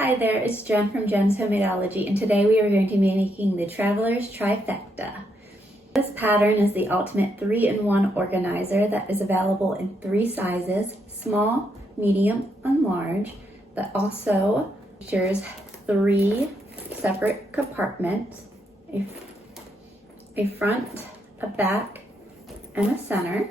Hi there, it's Jen from Jen's Homeology, and today we are going to be making the Traveler's Trifecta. This pattern is the ultimate 3-in-1 organizer that is available in 3 sizes, small, medium, and large, but also features 3 separate compartments, a front, a back, and a center.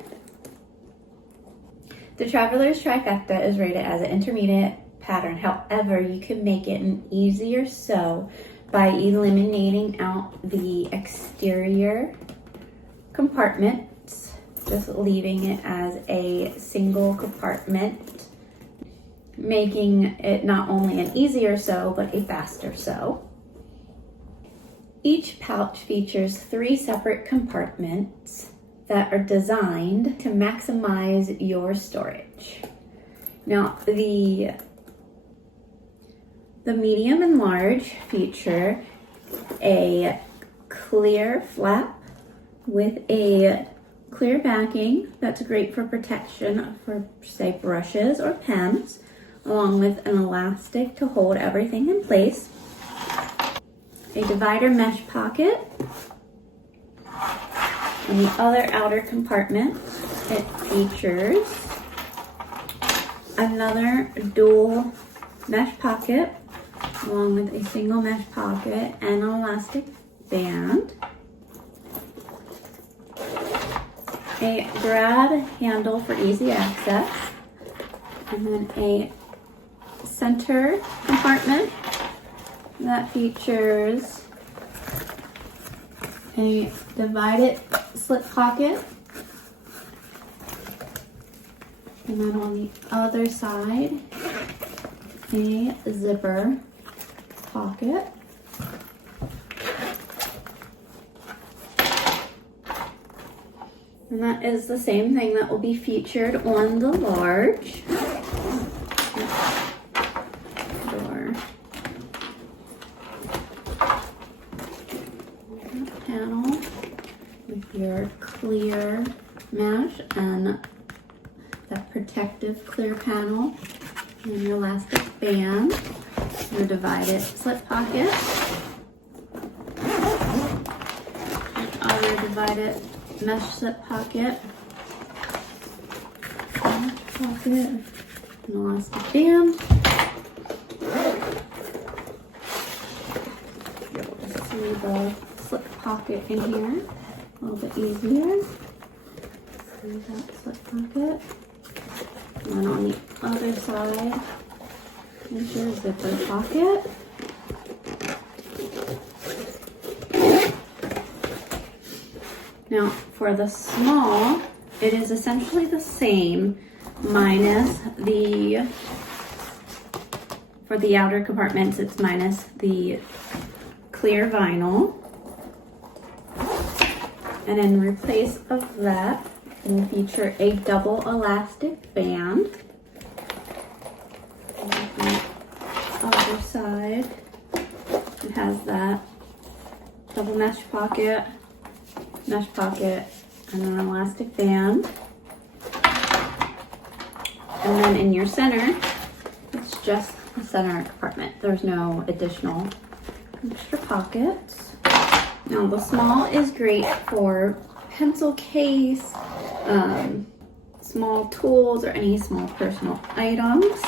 The Traveler's Trifecta is rated as an intermediate pattern. However, you can make it an easier sew by eliminating out the exterior compartments, just leaving it as a single compartment, making it not only an easier sew, but a faster sew. Each pouch features 3 separate compartments that are designed to maximize your storage. Now, the medium and large feature a clear flap with a clear backing that's great for protection for, say, brushes or pens, along with an elastic to hold everything in place, a divider mesh pocket. In the other outer compartment, it features another dual mesh pocket, along with a single mesh pocket and an elastic band, a grab handle for easy access, and then a center compartment that features a divided slip pocket, and then on the other side, a zipper pocket. And that is the same thing that will be featured on the large door. Panel with your clear mesh and that protective clear panel, and your elastic band, your divided slip pocket, other divided mesh slip pocket, an elastic band. You'll see the slip pocket in here a little bit easier. See that slip pocket. And then on the other side is your zipper pocket. Now, for the small, it is essentially the same, minus for the outer compartments, it's minus the clear vinyl. And in place of that, it will feature a double elastic band. On the other side, it has that double mesh pocket, and an elastic band. And then in your center, it's just a center compartment. There's no additional extra pockets. Now, the small is great for pencil case, small tools, or any small personal items.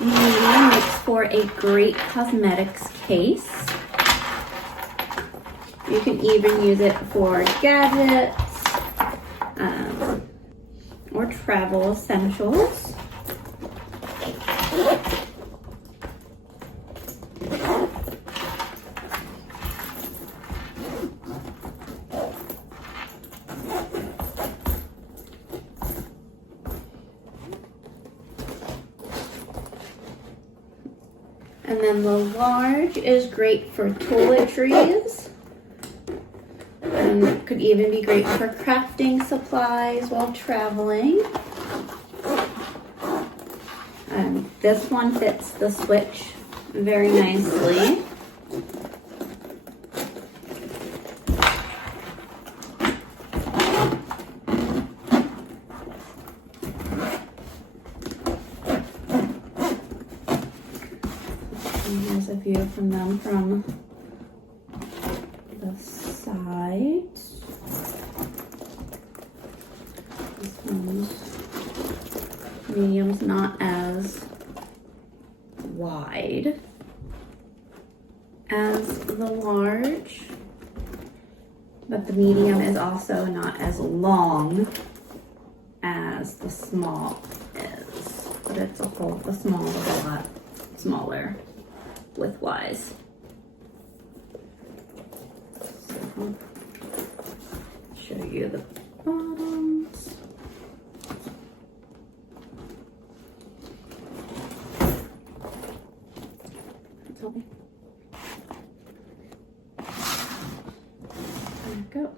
Medium makes for a great cosmetics case. You can even use it for gadgets or travel essentials. And then the large is great for toiletries, and could even be great for crafting supplies while traveling. This one fits the switch very nicely. from them from the sides. This one's medium's not as wide as the large, but the medium is also not as long as the small is. But it's the small is a lot smaller width-wise. So I'll show you the bottoms. Okay. Go.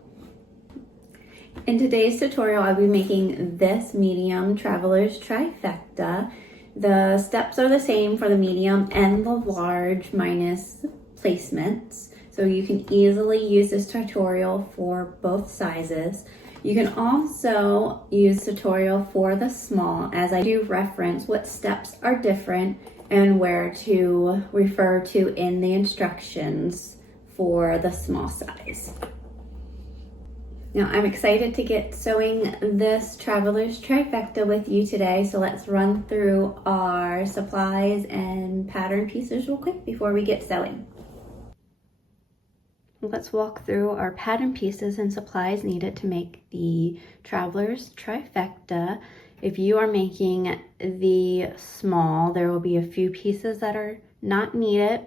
In today's tutorial, I'll be making this medium Traveler's Trifecta. The steps are the same for the medium and the large minus placements. So you can easily use this tutorial for both sizes. You can also use tutorial for the small, as I do reference what steps are different and where to refer to in the instructions for the small size. Now I'm excited to get sewing this Traveler's Trifecta with you today, so let's run through our supplies and pattern pieces real quick before we get sewing. Let's walk through our pattern pieces and supplies needed to make the Traveler's Trifecta. If you are making the small, there will be a few pieces that are not needed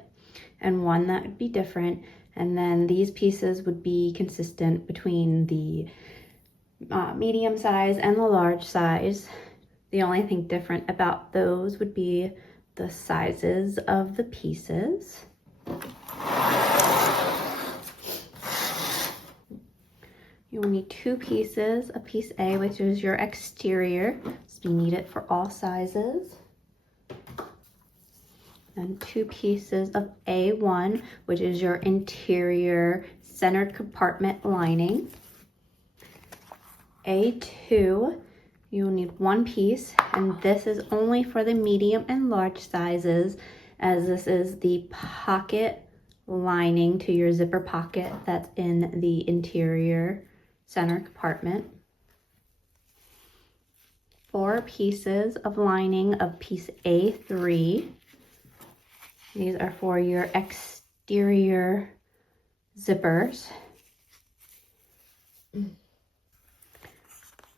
and one that would be different. And then these pieces would be consistent between the medium size and the large size. The only thing different about those would be the sizes of the pieces. You will need two pieces, a piece A, which is your exterior. So you need it for all sizes. And two pieces of A1, which is your interior centered compartment lining. A2, you'll need one piece, and this is only for the medium and large sizes, as this is the pocket lining to your zipper pocket that's in the interior center compartment. 4 pieces of lining of piece A3. These are for your exterior zippers.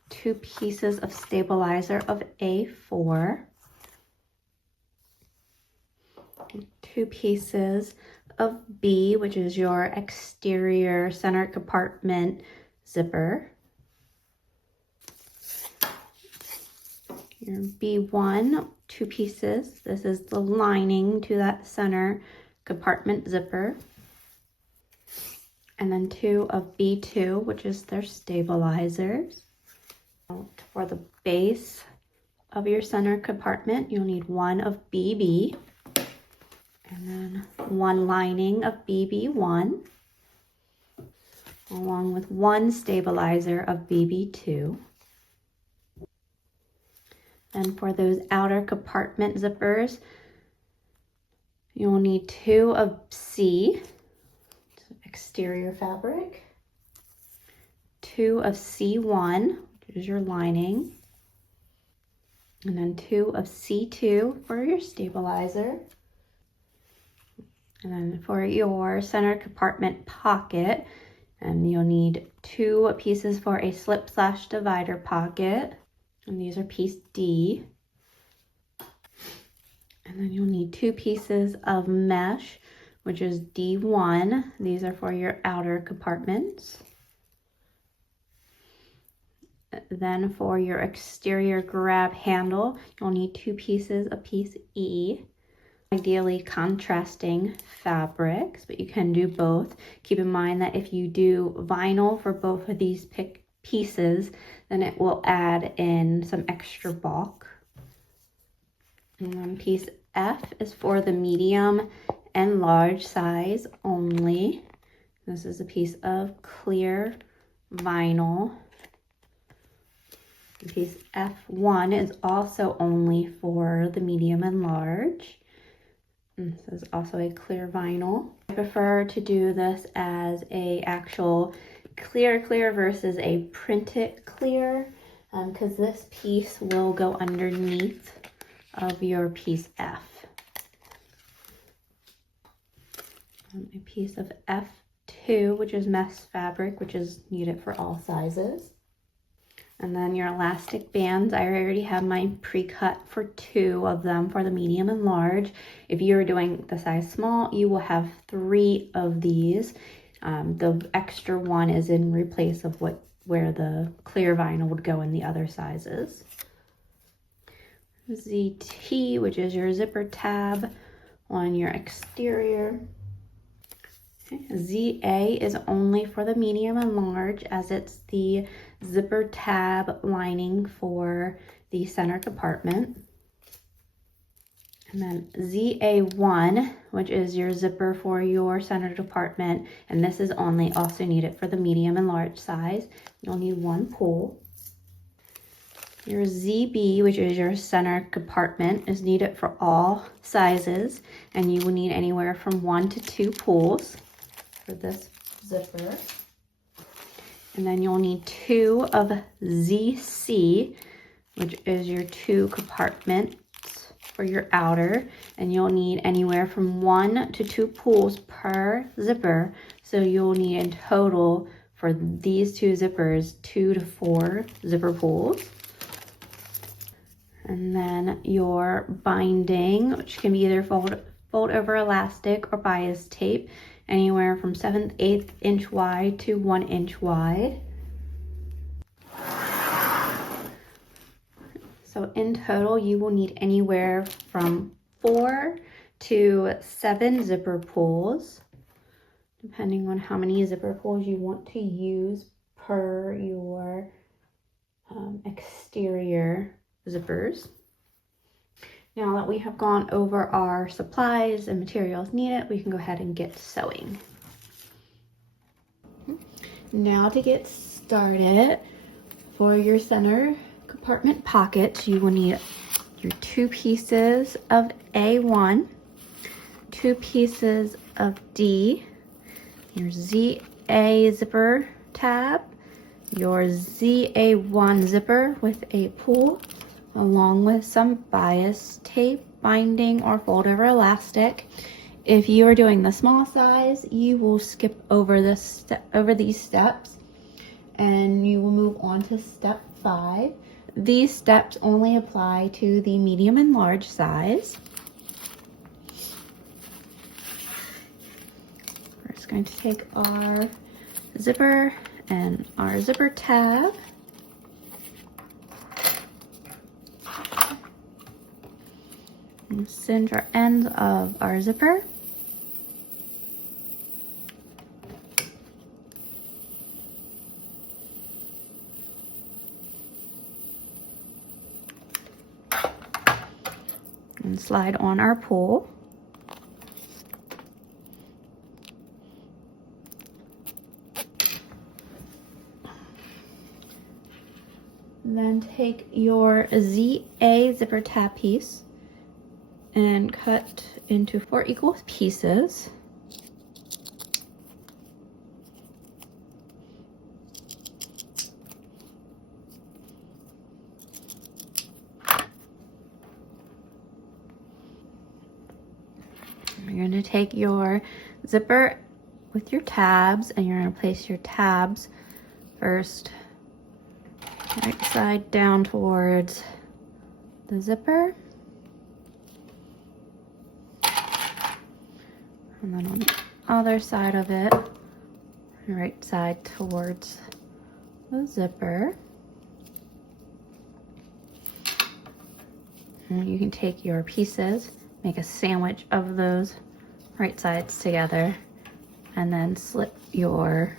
2 pieces of stabilizer of A4. 2 pieces of B, which is your exterior center compartment zipper. Your B1, 2 pieces. This is the lining to that center compartment zipper. And then 2 of B2, which is their stabilizers. For the base of your center compartment, you'll need 1 of BB. And then 1 lining of BB1. Along with 1 stabilizer of BB2. And for those outer compartment zippers, you'll need 2 of C, exterior fabric, 2 of C1, which is your lining, and then 2 of C2 for your stabilizer. And then for your center compartment pocket, and you'll need 2 pieces for a slip/divider pocket. And these are piece D. And then you'll need 2 pieces of mesh, which is D1. These are for your outer compartments. Then for your exterior grab handle, you'll need 2 pieces of piece E. Ideally contrasting fabrics, but you can do both. Keep in mind that if you do vinyl for both of these pieces, then it will add in some extra bulk. And then piece F is for the medium and large size only. This is a piece of clear vinyl. Piece F1 is also only for the medium and large. And this is also a clear vinyl. I prefer to do this as a actual clear versus a printed clear, because this piece will go underneath of your piece F. A piece of F2, which is mesh fabric, which is needed for all sizes. And then your elastic bands, I already have mine pre-cut for 2 of them for the medium and large. If you're doing the size small, you will have 3 of these. The extra one is in replace of where the clear vinyl would go in the other sizes. ZT, which is your zipper tab on your exterior. ZA is only for the medium and large, as it's the zipper tab lining for the center compartment. And then ZA1, which is your zipper for your center compartment, and this is only also needed for the medium and large size. You'll need 1 pull. Your ZB, which is your center compartment, is needed for all sizes, and you will need anywhere from 1 to 2 pulls for this zipper. And then you'll need 2 of ZC, which is your 2 compartments for your outer, and you'll need anywhere from 1 to 2 pulls per zipper. So you'll need in total for these 2 zippers 2 to 4 zipper pulls. And then your binding, which can be either fold over elastic or bias tape, anywhere from 1/7 inch wide to 1 inch wide. So in total, you will need anywhere from 4 to 7 zipper pulls, depending on how many zipper pulls you want to use per your exterior zippers. Now that we have gone over our supplies and materials needed, we can go ahead and get sewing. Now to get started, for your center compartment pockets, you will need your 2 pieces of A1, 2 pieces of D, your ZA zipper tab, your ZA1 zipper with a pull, along with some bias tape, binding, or fold over elastic. If you are doing the small size, you will skip over these steps, and you will move on to step 5. These steps only apply to the medium and large size. We're just going to take our zipper and our zipper tab, and cinch our ends of our zipper. And slide on our pull. Then take your ZA zipper tab piece and cut into 4 equal pieces. You're going to take your zipper with your tabs, and you're going to place your tabs first right side down towards the zipper, and then on the other side of it, right side towards the zipper. And you can take your pieces, make a sandwich of those right sides together, and then slip your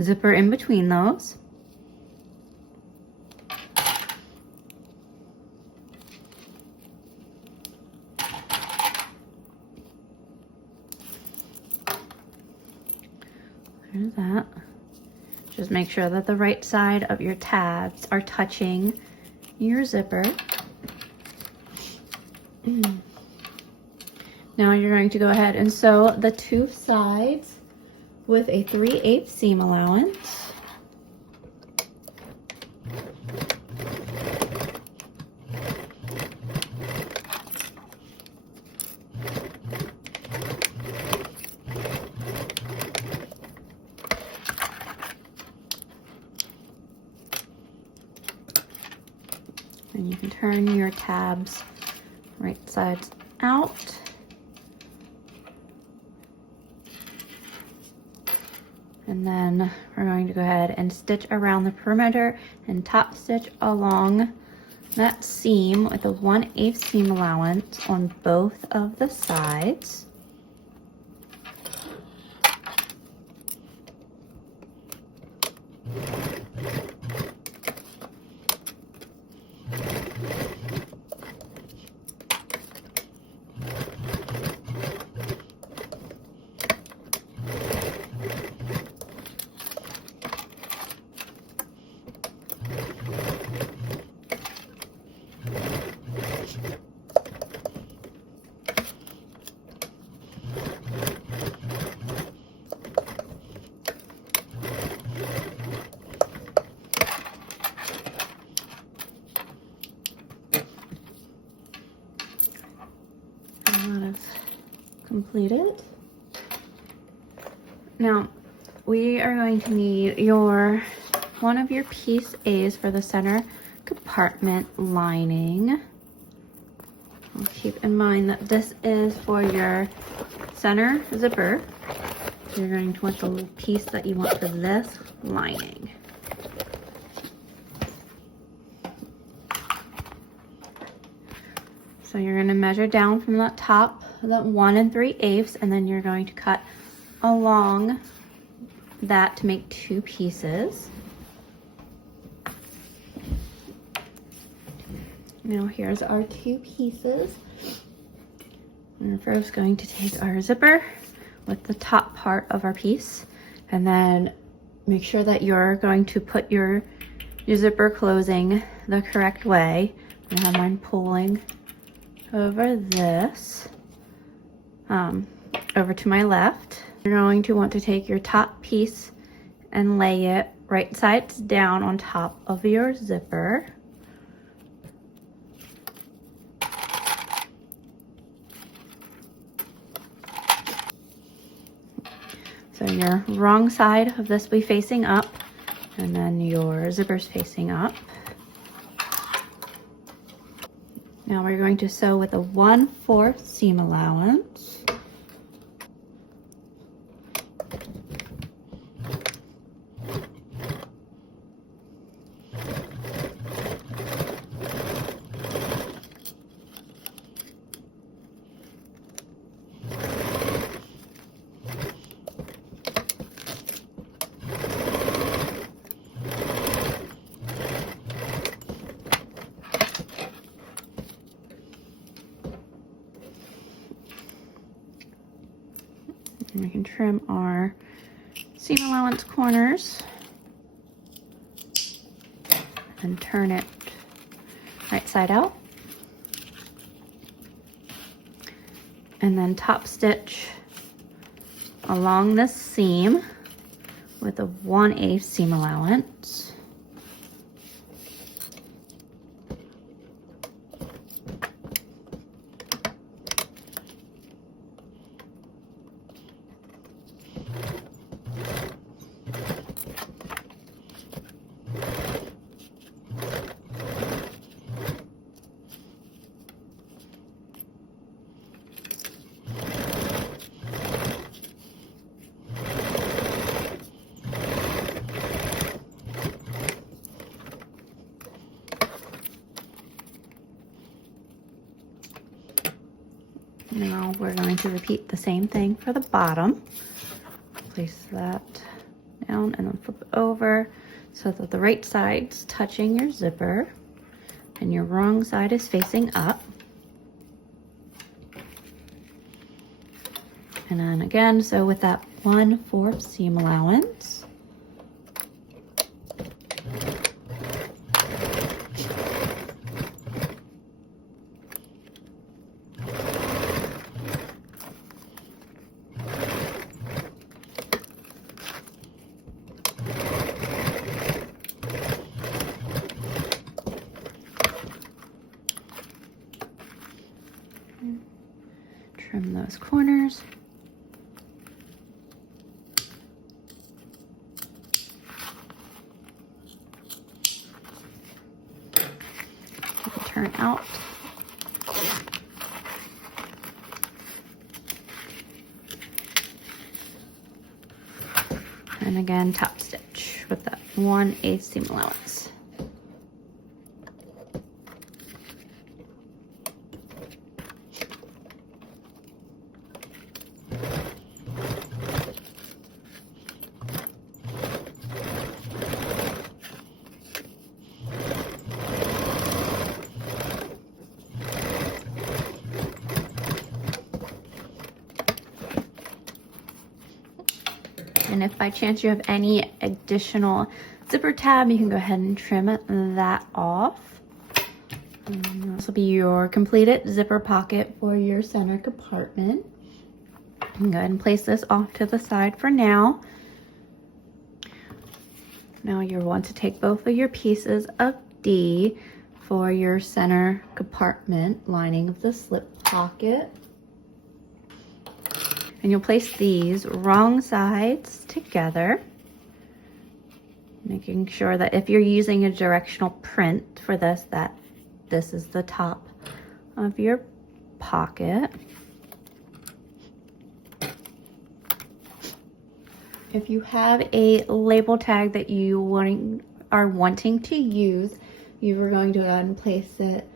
zipper in between those. There's that. Just make sure that the right side of your tabs are touching your zipper. Now you're going to go ahead and sew the two sides with a 3/8 seam allowance. And you can turn your tabs right sides out. And then we're going to go ahead and stitch around the perimeter and top stitch along that seam with a 1/8 seam allowance on both of the sides. Completed. Now we are going to need one of your piece A's for the center compartment lining. And keep in mind that this is for your center zipper. You're going to want the little piece that you want for this lining. So you're going to measure down from that top, that 1 3/8, and then you're going to cut along that to make two pieces. Now here's our two pieces. We're first going to take our zipper with the top part of our piece, and then make sure that you're going to put your zipper closing the correct way. I have mine pulling over this, over to my left. You're going to want to take your top piece and lay it right sides down on top of your zipper. So your wrong side of this will be facing up, and then your zipper's facing up. Now we're going to sew with a 1/4 seam allowance. And we can trim our seam allowance corners and turn it right side out. And then top stitch along this seam with a 1/8 seam allowance. Now we're going to repeat the same thing for the bottom. Place that down and then flip it over so that the right side's touching your zipper and your wrong side is facing up. And then again, so with that 1/4 seam allowance. Trim those corners. Turn out. And again, top stitch with that 1/8 seam allowance. And if by chance you have any additional zipper tab, you can go ahead and trim that off. And this will be your completed zipper pocket for your center compartment. You can go ahead and place this off to the side for now. Now you'll want to take both of your pieces of D for your center compartment lining of the slip pocket. And you'll place these wrong sides together, making sure that if you're using a directional print for this, that this is the top of your pocket. If you have a label tag that you are wanting to use, you are going to go ahead and place it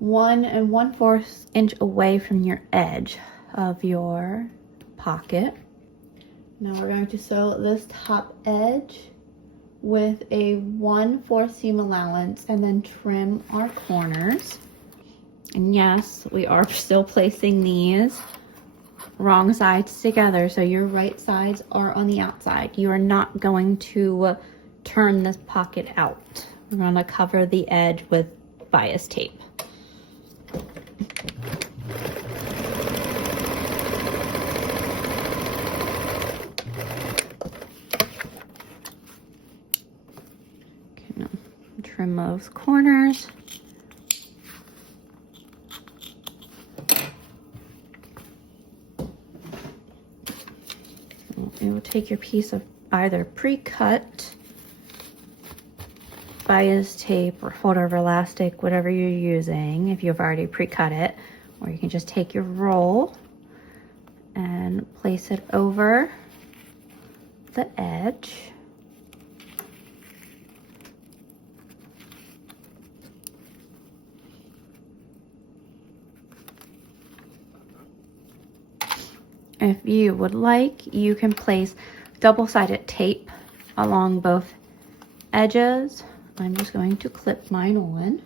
1 1/4 inch away from your edge of your pocket. Now we're going to sew this top edge with a 1/4 seam allowance and then trim our corners. And yes, we are still placing these wrong sides together, so your right sides are on the outside. You are not going to turn this pocket out. We're going to cover the edge with bias tape. Trim those corners. You will take your piece of either pre-cut bias tape or fold over elastic, whatever you're using, if you've already pre-cut it, or you can just take your roll and place it over the edge. If you would like, you can place double-sided tape along both edges. I'm just going to clip mine on.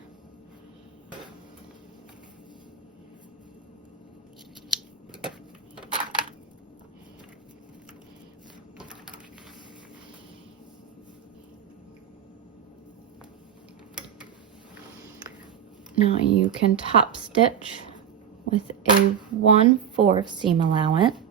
Now you can top stitch with a 1/4 seam allowance.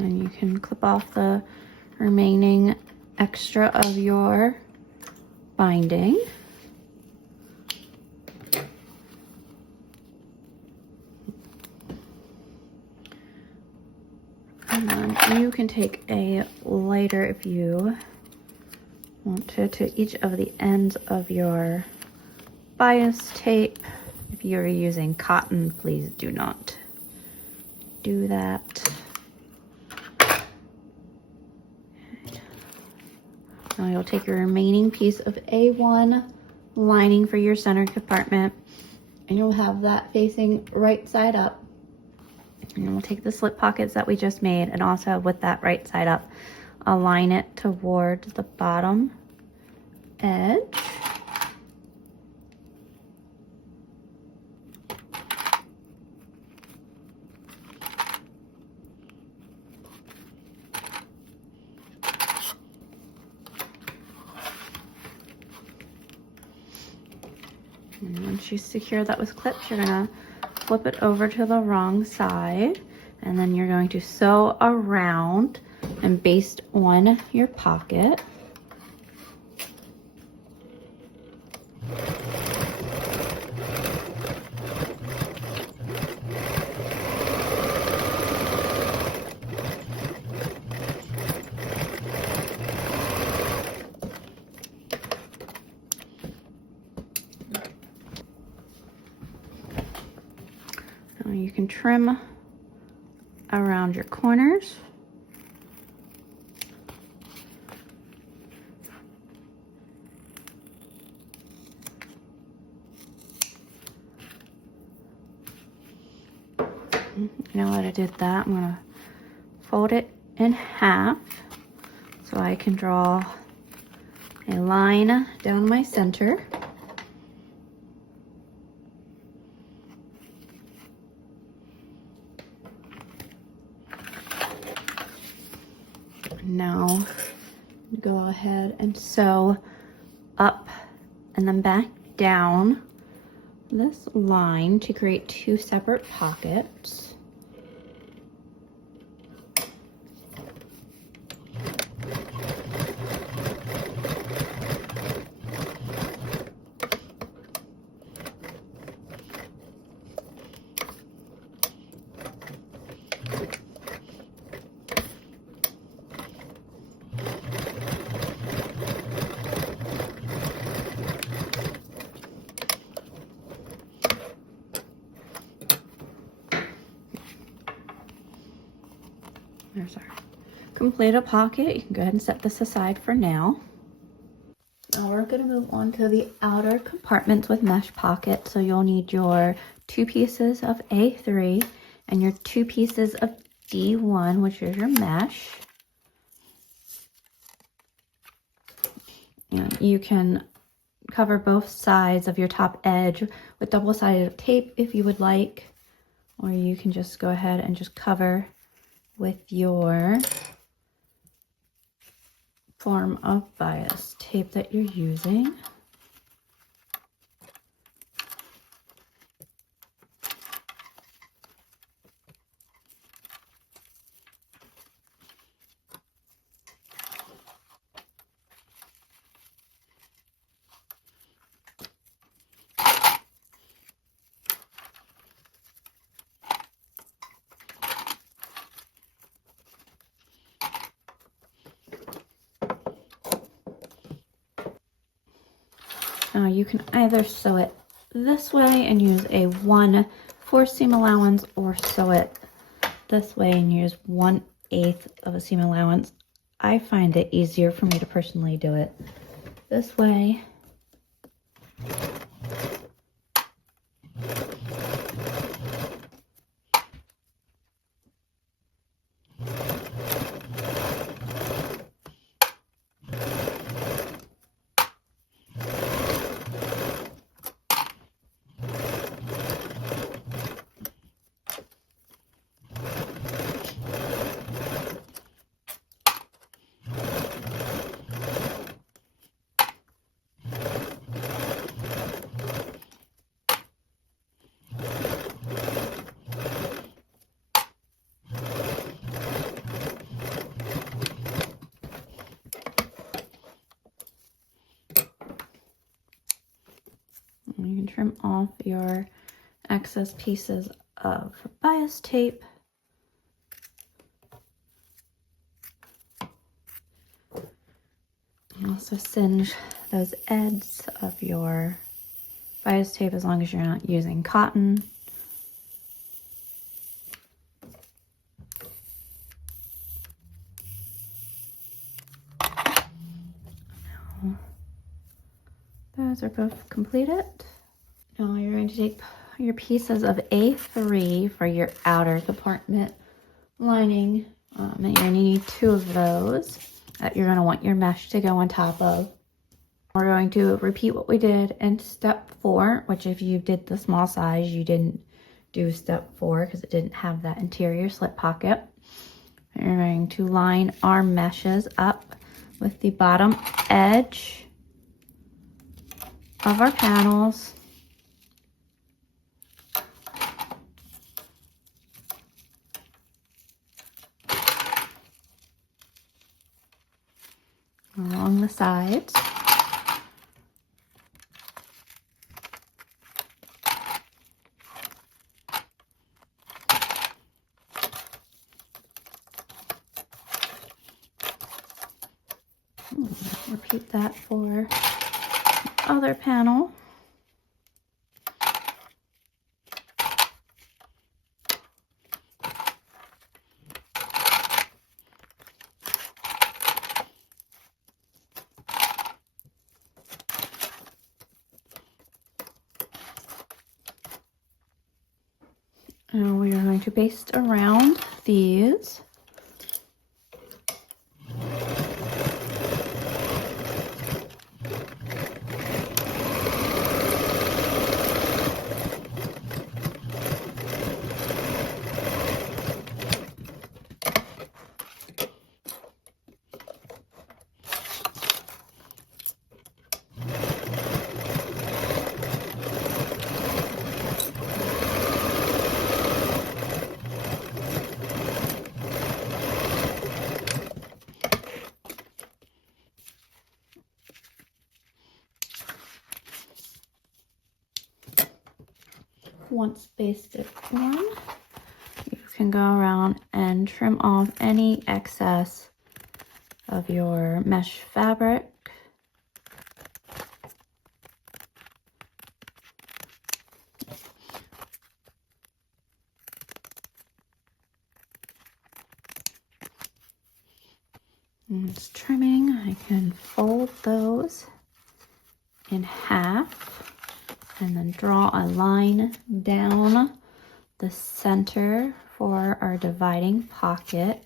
And you can clip off the remaining extra of your binding. And then you can take a lighter if you want to each of the ends of your bias tape. If you're using cotton, please do not do that. Now you'll take your remaining piece of A1 lining for your center compartment, and you'll have that facing right side up. And we'll take the slip pockets that we just made, and also with that right side up, align it towards the bottom edge. And once you secure that with clips, you're gonna flip it over to the wrong side, and then you're going to sew around and baste on your pocket. Now you can trim around your corners. Now that I did that, I'm gonna fold it in half so I can draw a line down my center. Now go ahead and sew up and then back down this line to create two separate pockets. There's our completed pocket. You can go ahead and set this aside for now. Now we're going to move on to the outer compartments with mesh pockets. So you'll need your 2 pieces of A3 and your 2 pieces of D1, which is your mesh. And you can cover both sides of your top edge with double-sided tape if you would like, or you can just go ahead and just cover with your form of bias tape that you're using. Now you can either sew it this way and use a 1/4 seam allowance, or sew it this way and use 1/8 of a seam allowance. I find it easier for me to personally do it this way. You can trim off your excess pieces of bias tape. And also singe those ends of your bias tape as long as you're not using cotton. Now, those are both completed. Now you're going to take your pieces of A3 for your outer compartment lining, and you're going to need 2 of those that you're going to want your mesh to go on top of. We're going to repeat what we did in step 4, which if you did the small size, you didn't do step 4 because it didn't have that interior slip pocket. We're going to line our meshes up with the bottom edge of our panels. along the sides. Repeat that for the other panel. And we are going to baste around these. Once basted on, you can go around and trim off any excess of your mesh fabric. And it's trimming. I can fold those in half and then draw a line down the center for our dividing pocket.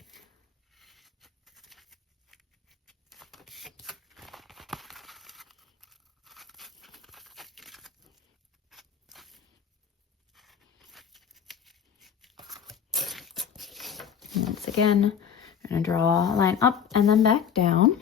And once again, I'm going to draw a line up and then back down.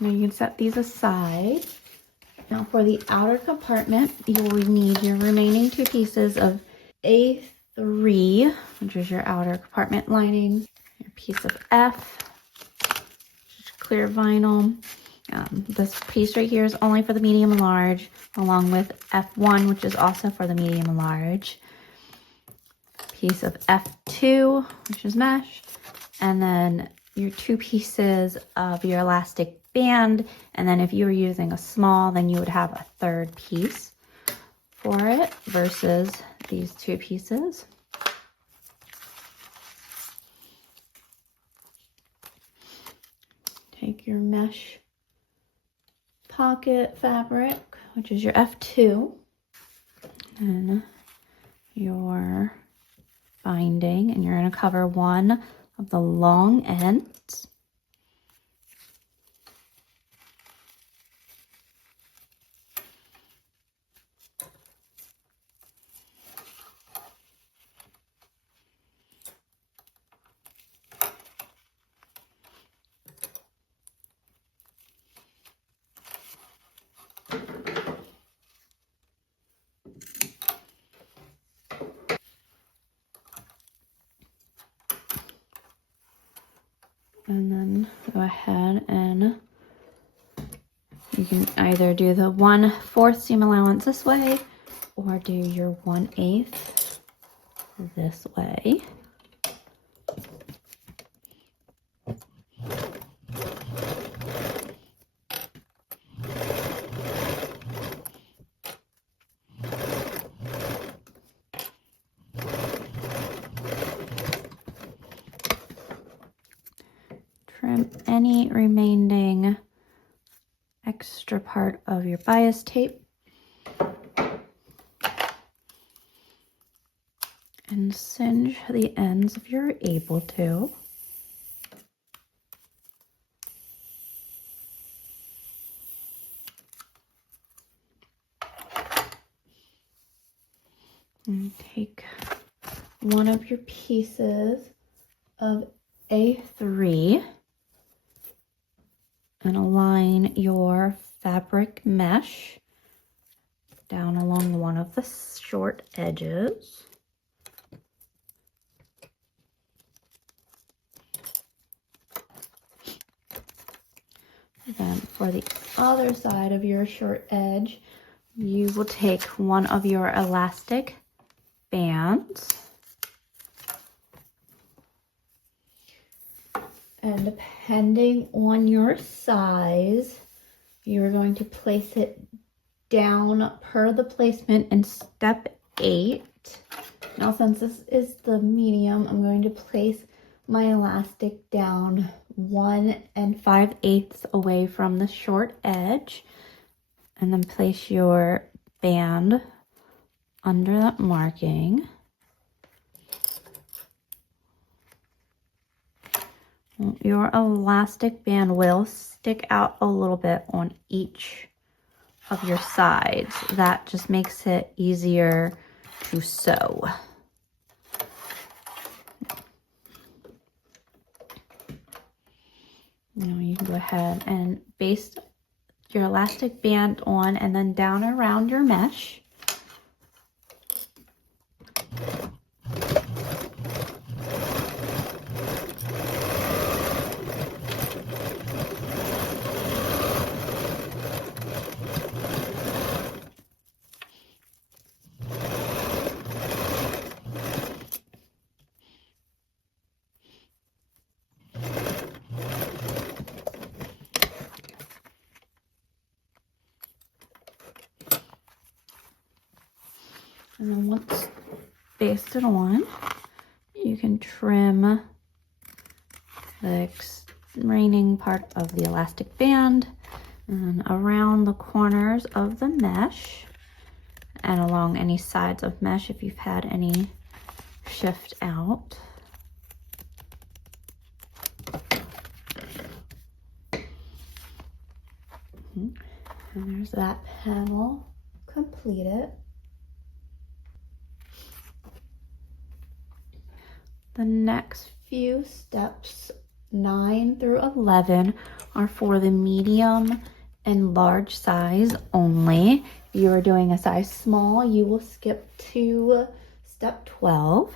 Now you can set these aside. Now for the outer compartment, you will need your remaining two pieces of A3, which is your outer compartment lining, your piece of F, which is clear vinyl. This piece right here is only for the medium and large, along with F1, which is also for the medium and large. Piece of F2, which is mesh, and then your two pieces of your elastic band, and then if you were using a small, then you would have a third piece for it versus these two pieces. Take your mesh pocket fabric, which is your F2, and your binding, and you're going to cover one of the long ends. And then go ahead and you can either do the 1/4 seam allowance this way or do your 1/8 this way. Trim any remaining extra part of your bias tape and singe the ends if you're able to. And take one of your pieces of A3 and align your fabric mesh down along one of the short edges. Then for the other side of your short edge, you will take one of your elastic bands and depending on your size, you're going to place it down per the placement in step 8. Now, since this is the medium, I'm going to place my elastic down 1 5/8 away from the short edge, and then place your band under that marking. Your elastic band will stick out a little bit on each of your sides. That just makes it easier to sew. Now you can go ahead and baste your elastic band on and then down around your mesh. And then once basted on, you can trim the remaining part of the elastic band and around the corners of the mesh and along any sides of mesh if you've had any shift out. And there's that panel completed. The next few steps, 9 through 11, are for the medium and large size only. If you are doing a size small, you will skip to step 12.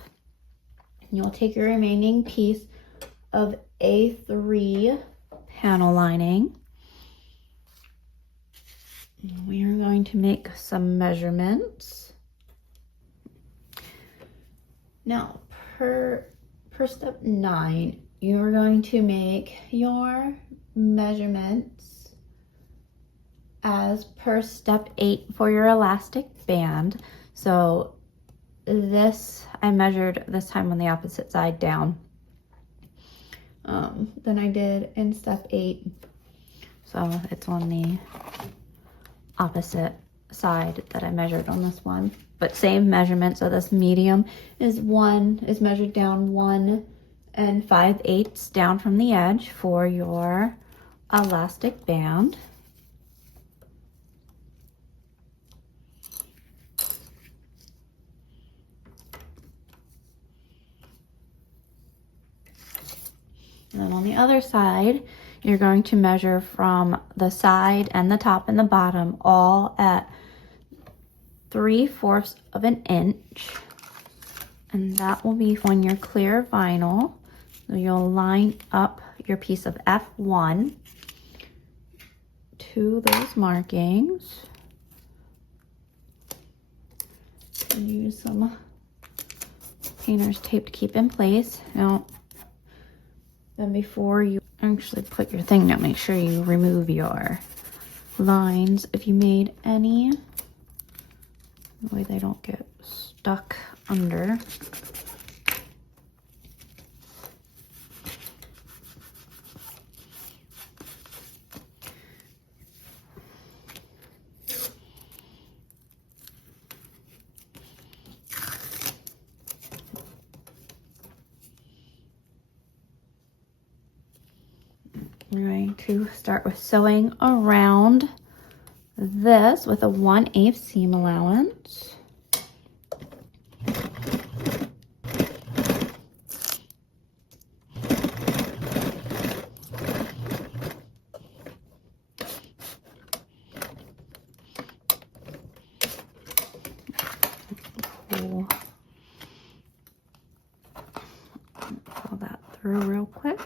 You'll take your remaining piece of A3 panel lining. We are going to make some measurements. Now, per step 9, you're going to make your measurements as per step 8 for your elastic band. So this, I measured this time on the opposite side down than I did in step 8. So it's on the opposite side that I measured on this one. But same measurement, so this medium is measured down 1 5/8 down from the edge for your elastic band. And then on the other side, you're going to measure from the side and the top and the bottom all at 3/4 of an inch, and that will be on your clear vinyl. So you'll line up your piece of F1 to those markings. Use some painter's tape to keep in place. Now, then before you actually put your thing down, make sure you remove your lines if you made any. That way they don't get stuck under. we're going to start with sewing around this with a 1/8 seam allowance. Pull that through real quick.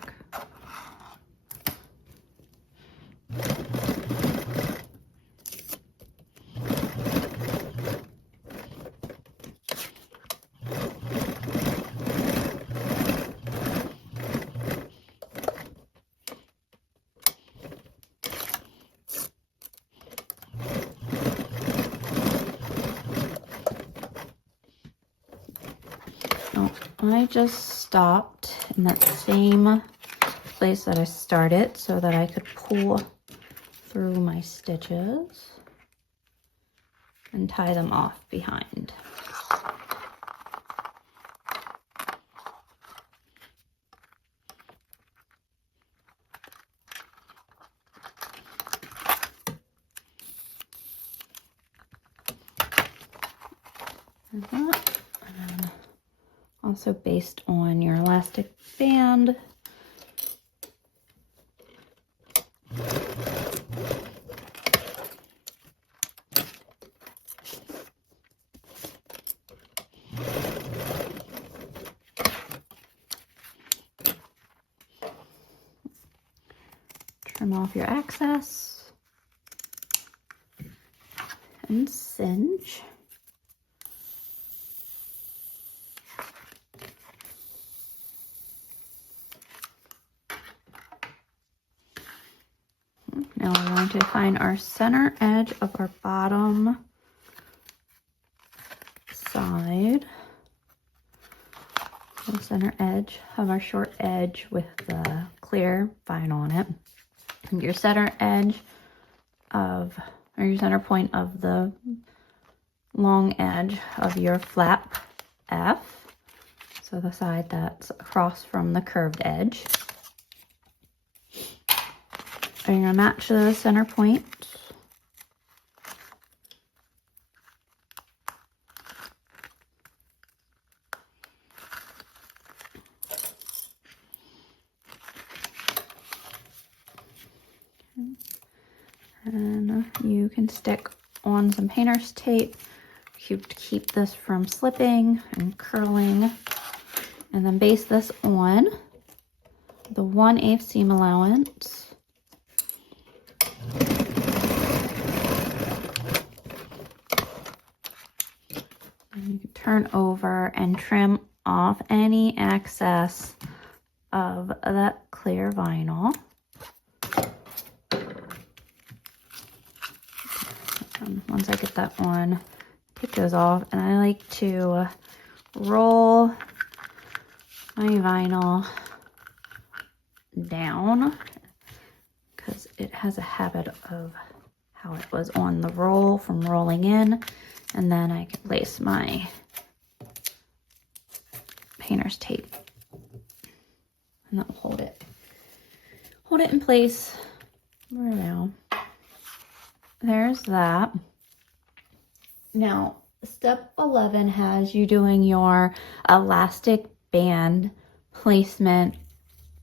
I just stopped in that same place that I started so that I could pull through my stitches and tie them off behind. And that. And also based on your elastic band. Trim off your excess and cinch. Now we're going to find our center edge of our bottom side. The center edge of our short edge with the clear vinyl on it. And your center edge of, or your center point of the long edge of your flap F. So the side that's across from the curved edge. And you're going to match the center point. And you can stick on some painter's tape to keep this from slipping and curling. And then base this on the 1/8 seam allowance. You can turn over and trim off any excess of that clear vinyl. Once I get that on, take those off, and I like to roll my vinyl down because it has a habit of how it was on the roll from rolling in. And then I can place my painter's tape, and that will hold it in place. There we go. There's that. Now, step 11 has you doing your elastic band placement.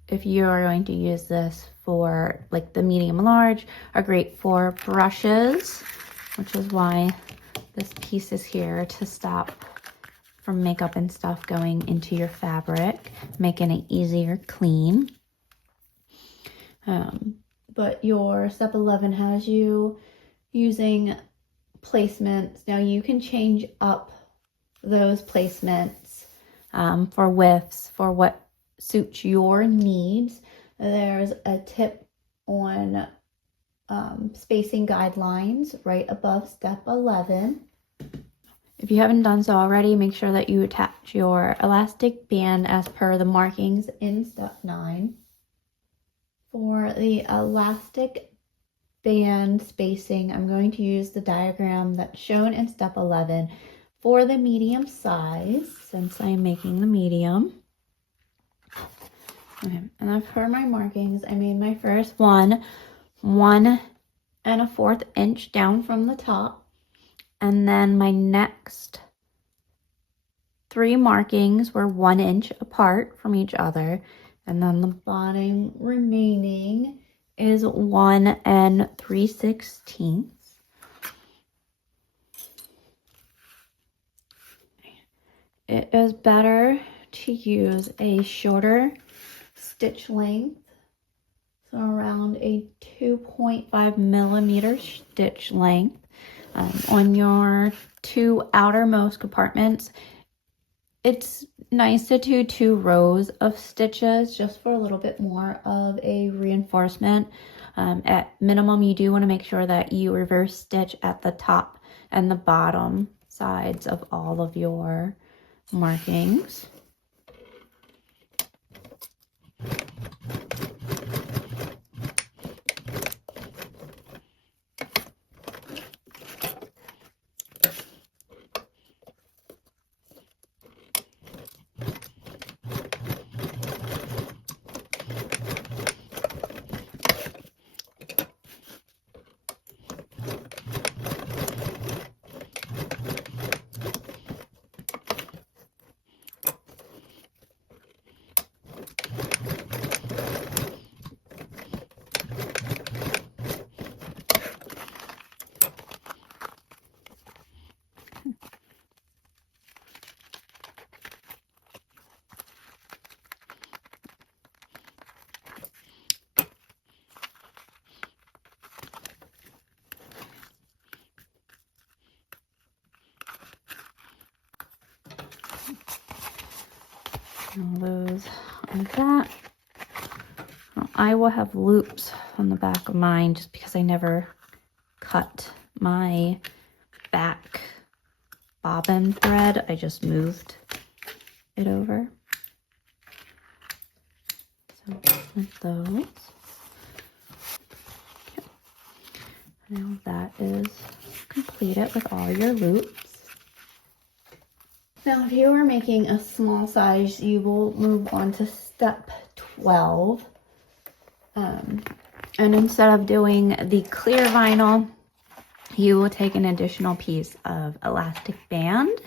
If you are going to use this for like the medium large, are great for brushes, which is why this piece is here to stop from makeup and stuff going into your fabric, making it easier clean. But your step 11 has you using placements. Now you can change up those placements for widths, for what suits your needs. There's a tip on spacing guidelines right above step 11. If you haven't done so already, make sure that you attach your elastic band as per the markings in step 9. For the elastic band spacing, I'm going to use the diagram that's shown in step 11 for the medium size, since I'm making the medium. Okay, and then for my markings, I made my first one 1 1/4 inch down from the top, and then my next 3 markings were 1 inch apart from each other, and then the bottom remaining is 1 3/16. It is better to use a shorter stitch length, so around a 2.5 millimeter stitch length on your 2 outermost compartments. It's nice to do 2 rows of stitches just for a little bit more of a reinforcement. At minimum, you do want to make sure that you reverse stitch at the top and the bottom sides of all of your markings. Those like that. I will have loops on the back of mine just because I never cut my back bobbin thread. I just moved it over. So with those. Okay. Now that is completed with all your loops. Now, if you are making a small size, you will move on to step 12. And instead of doing the clear vinyl, you will take an additional piece of elastic band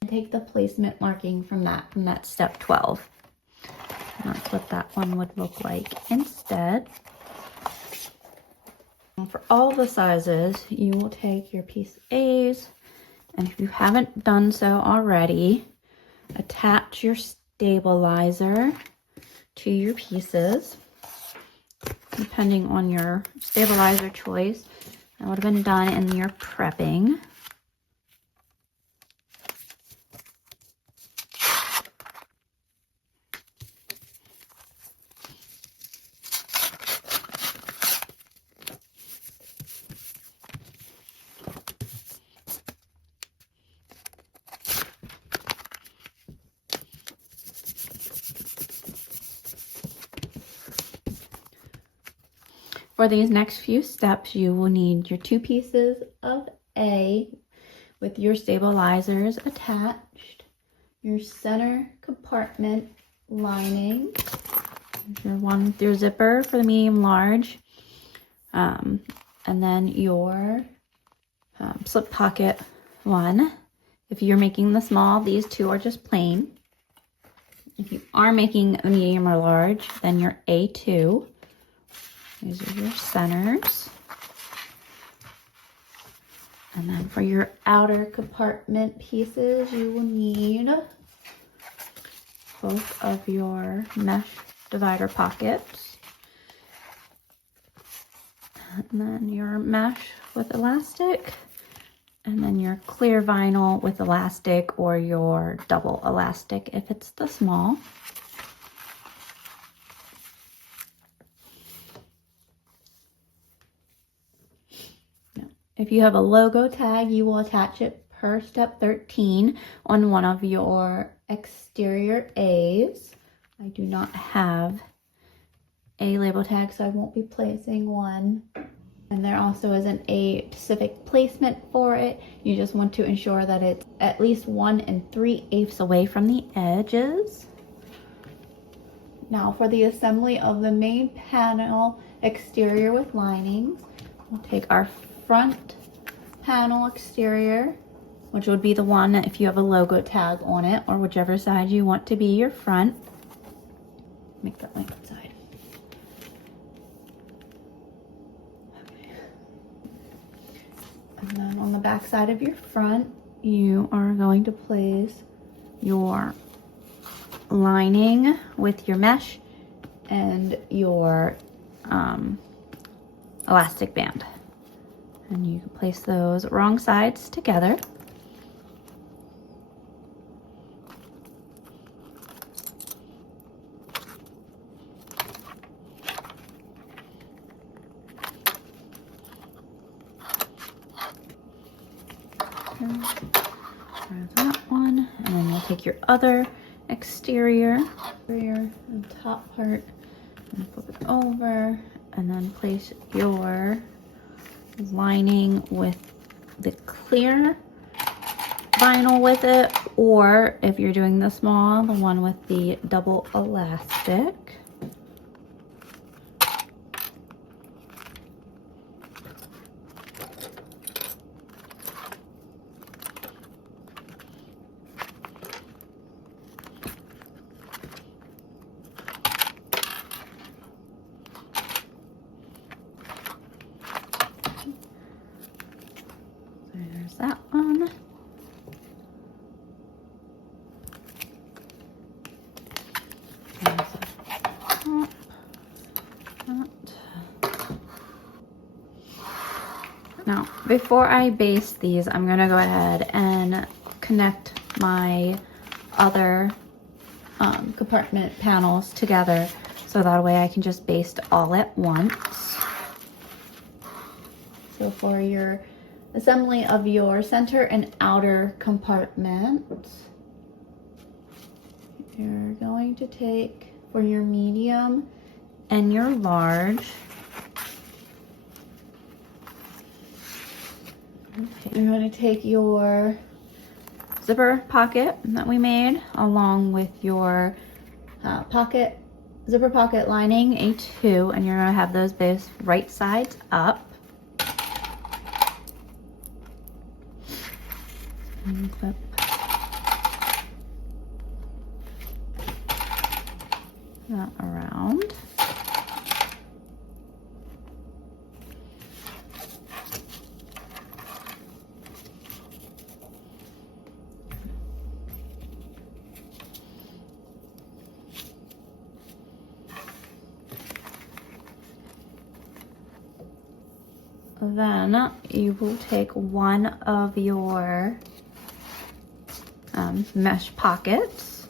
and take the placement marking from that step 12. And that's what that one would look like instead. And for all the sizes, you will take your piece A's, and if you haven't done so already, attach your stabilizer to your pieces, depending on your stabilizer choice. That would have been done in your prepping. For these next few steps, you will need your 2 pieces of A with your stabilizers attached, your center compartment lining, your one with your zipper for the medium large, and then your slip pocket one. If you're making the small, these 2 are just plain. If you are making a medium or large, then your A2. These are your centers. And then for your outer compartment pieces, you will need both of your mesh divider pockets. And then your mesh with elastic. And then your clear vinyl with elastic, or your double elastic if it's the small. If you have a logo tag, you will attach it per step 13 on one of your exterior A's. I do not have a label tag, so I won't be placing one. And there also isn't a specific placement for it. You just want to ensure that it's at least 1 3/8 away from the edges. Now for the assembly of the main panel exterior with linings, we'll take our front panel exterior, which would be the one that if you have a logo tag on it, or whichever side you want to be your front. Make that left side. Okay. And then on the back side of your front, you are going to place your lining with your mesh and your elastic band. And you can place those wrong sides together. Try that one, and then you'll take your other exterior and top part and flip it over, and then place your lining with the clear vinyl with it, or if you're doing the small, the one with the double elastic. There's that one. Now, before I baste these, I'm gonna go ahead and connect my other compartment panels together, so that way I can just baste all at once. So for your assembly of your center and outer compartment, you're going to take, for your medium and your large, okay, you're going to take your zipper pocket that we made along with your zipper pocket lining, A2, and you're going to have those both right sides up. And flip that around. Then you will take one of your mesh pockets,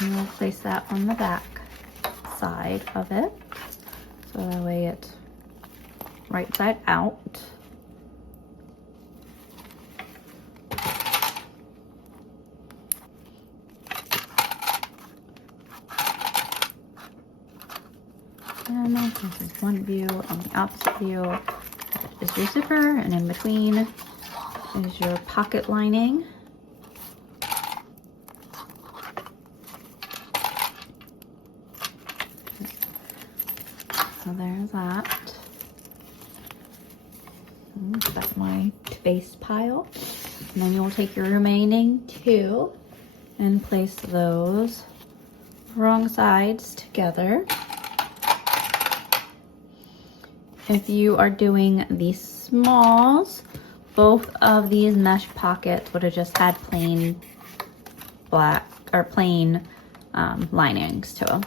and we'll place that on the back side of it, so that way it's right side out. And then this is one view, and the opposite view is your zipper, and in between is your pocket lining. So there's that. That's my base pile. And then you'll take your remaining two and place those wrong sides together. If you are doing the smalls, both of these mesh pockets would have just had plain black or plain linings to them.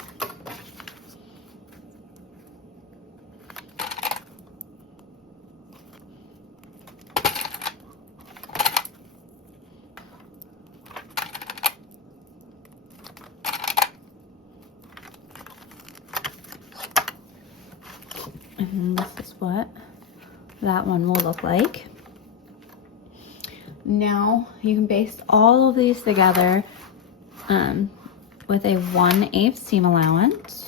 And this is what that one will look like. Now you can baste all of these together with a 1/8 seam allowance.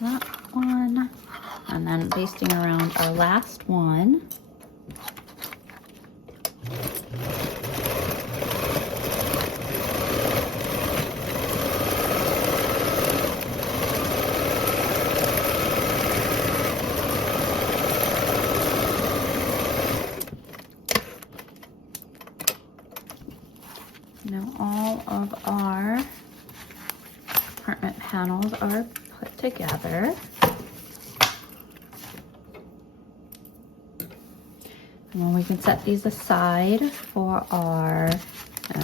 that one. And then basting around our last one. Now all of our compartment panels are put together. And then we can set these aside for our,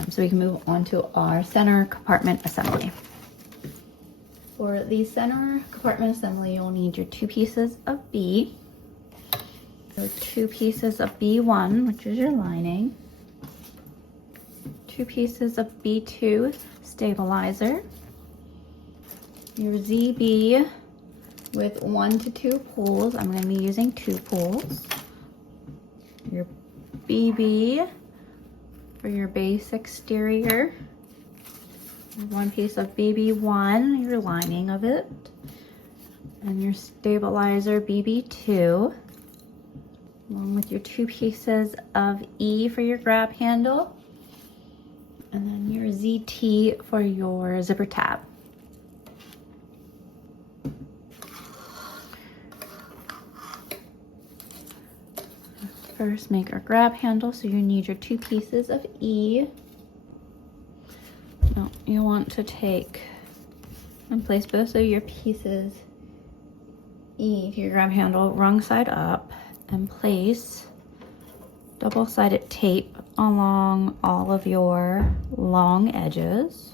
so we can move on to our center compartment assembly. For the center compartment assembly, you'll need your 2 pieces of B, your 2 pieces of B1, which is your lining, 2 pieces of B2 stabilizer, your ZB with 1 to 2 pulls. I'm going to be using 2 pulls. Your BB for your base exterior, 1 piece of BB1, your lining of it, and your stabilizer BB2, along with your 2 pieces of E for your grab handle, and then your ZT for your zipper tab. First, make our grab handle, so you need your 2 pieces of E. Now, you want to take and place both of your pieces E to your grab handle wrong side up and place double-sided tape along all of your long edges.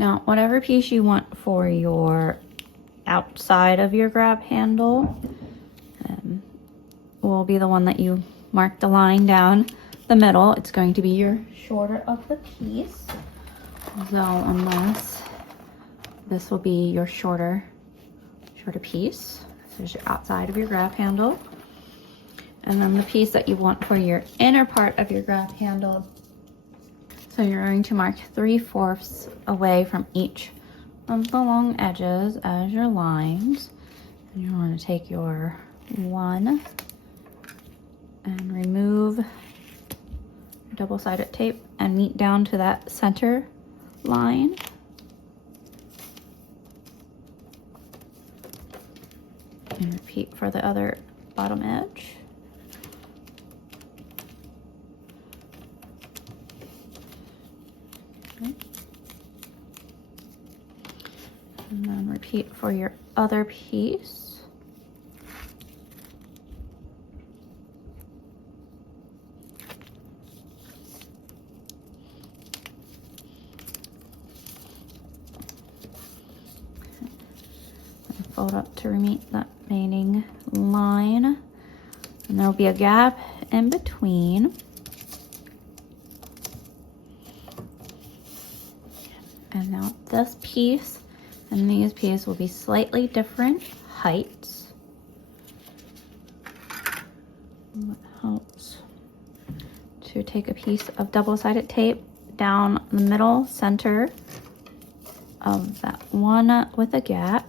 Now, whatever piece you want for your outside of your grab handle will be the one that you mark the line down the middle. It's going to be your shorter of the piece. So unless this will be your shorter piece. This is your outside of your grab handle. And then the piece that you want for your inner part of your grab handle. So you're going to mark 3/4 away from each of the long edges as your lines. And you want to take your 1 and remove double-sided tape and meet down to that center line. And repeat for the other bottom edge. Okay. And then repeat for your other piece. Fold up to meet that remaining line, and there'll be a gap in between. And now this piece and these pieces will be slightly different heights. It helps to take a piece of double-sided tape down the middle center of that one with a gap.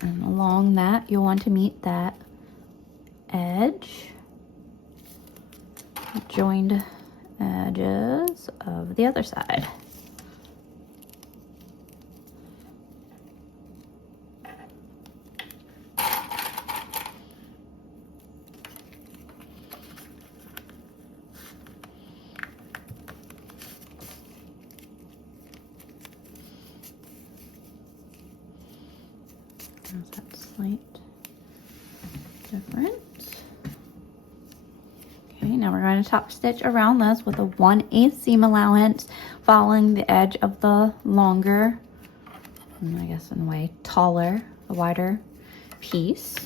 And along that, you'll want to meet that edge, joined edges of the other side. There's that slight difference. Okay, now we're going to top stitch around this with a 1/8 seam allowance, following the edge of the longer, and I guess in a way taller, the wider piece.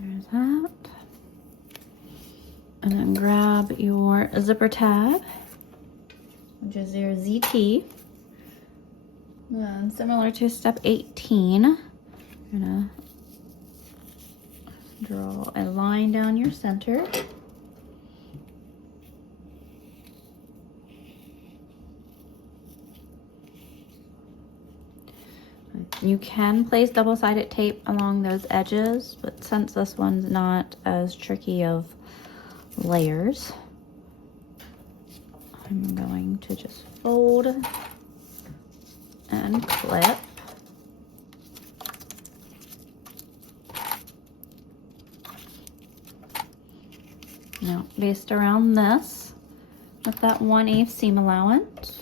There's that. And then grab your zipper tab, which is your ZT. Then similar to step 18, you're gonna draw a line down your center. You can place double-sided tape along those edges, but since this one's not as tricky of layers, I'm going to just fold and clip. Now, based around this with that 1/8 seam allowance.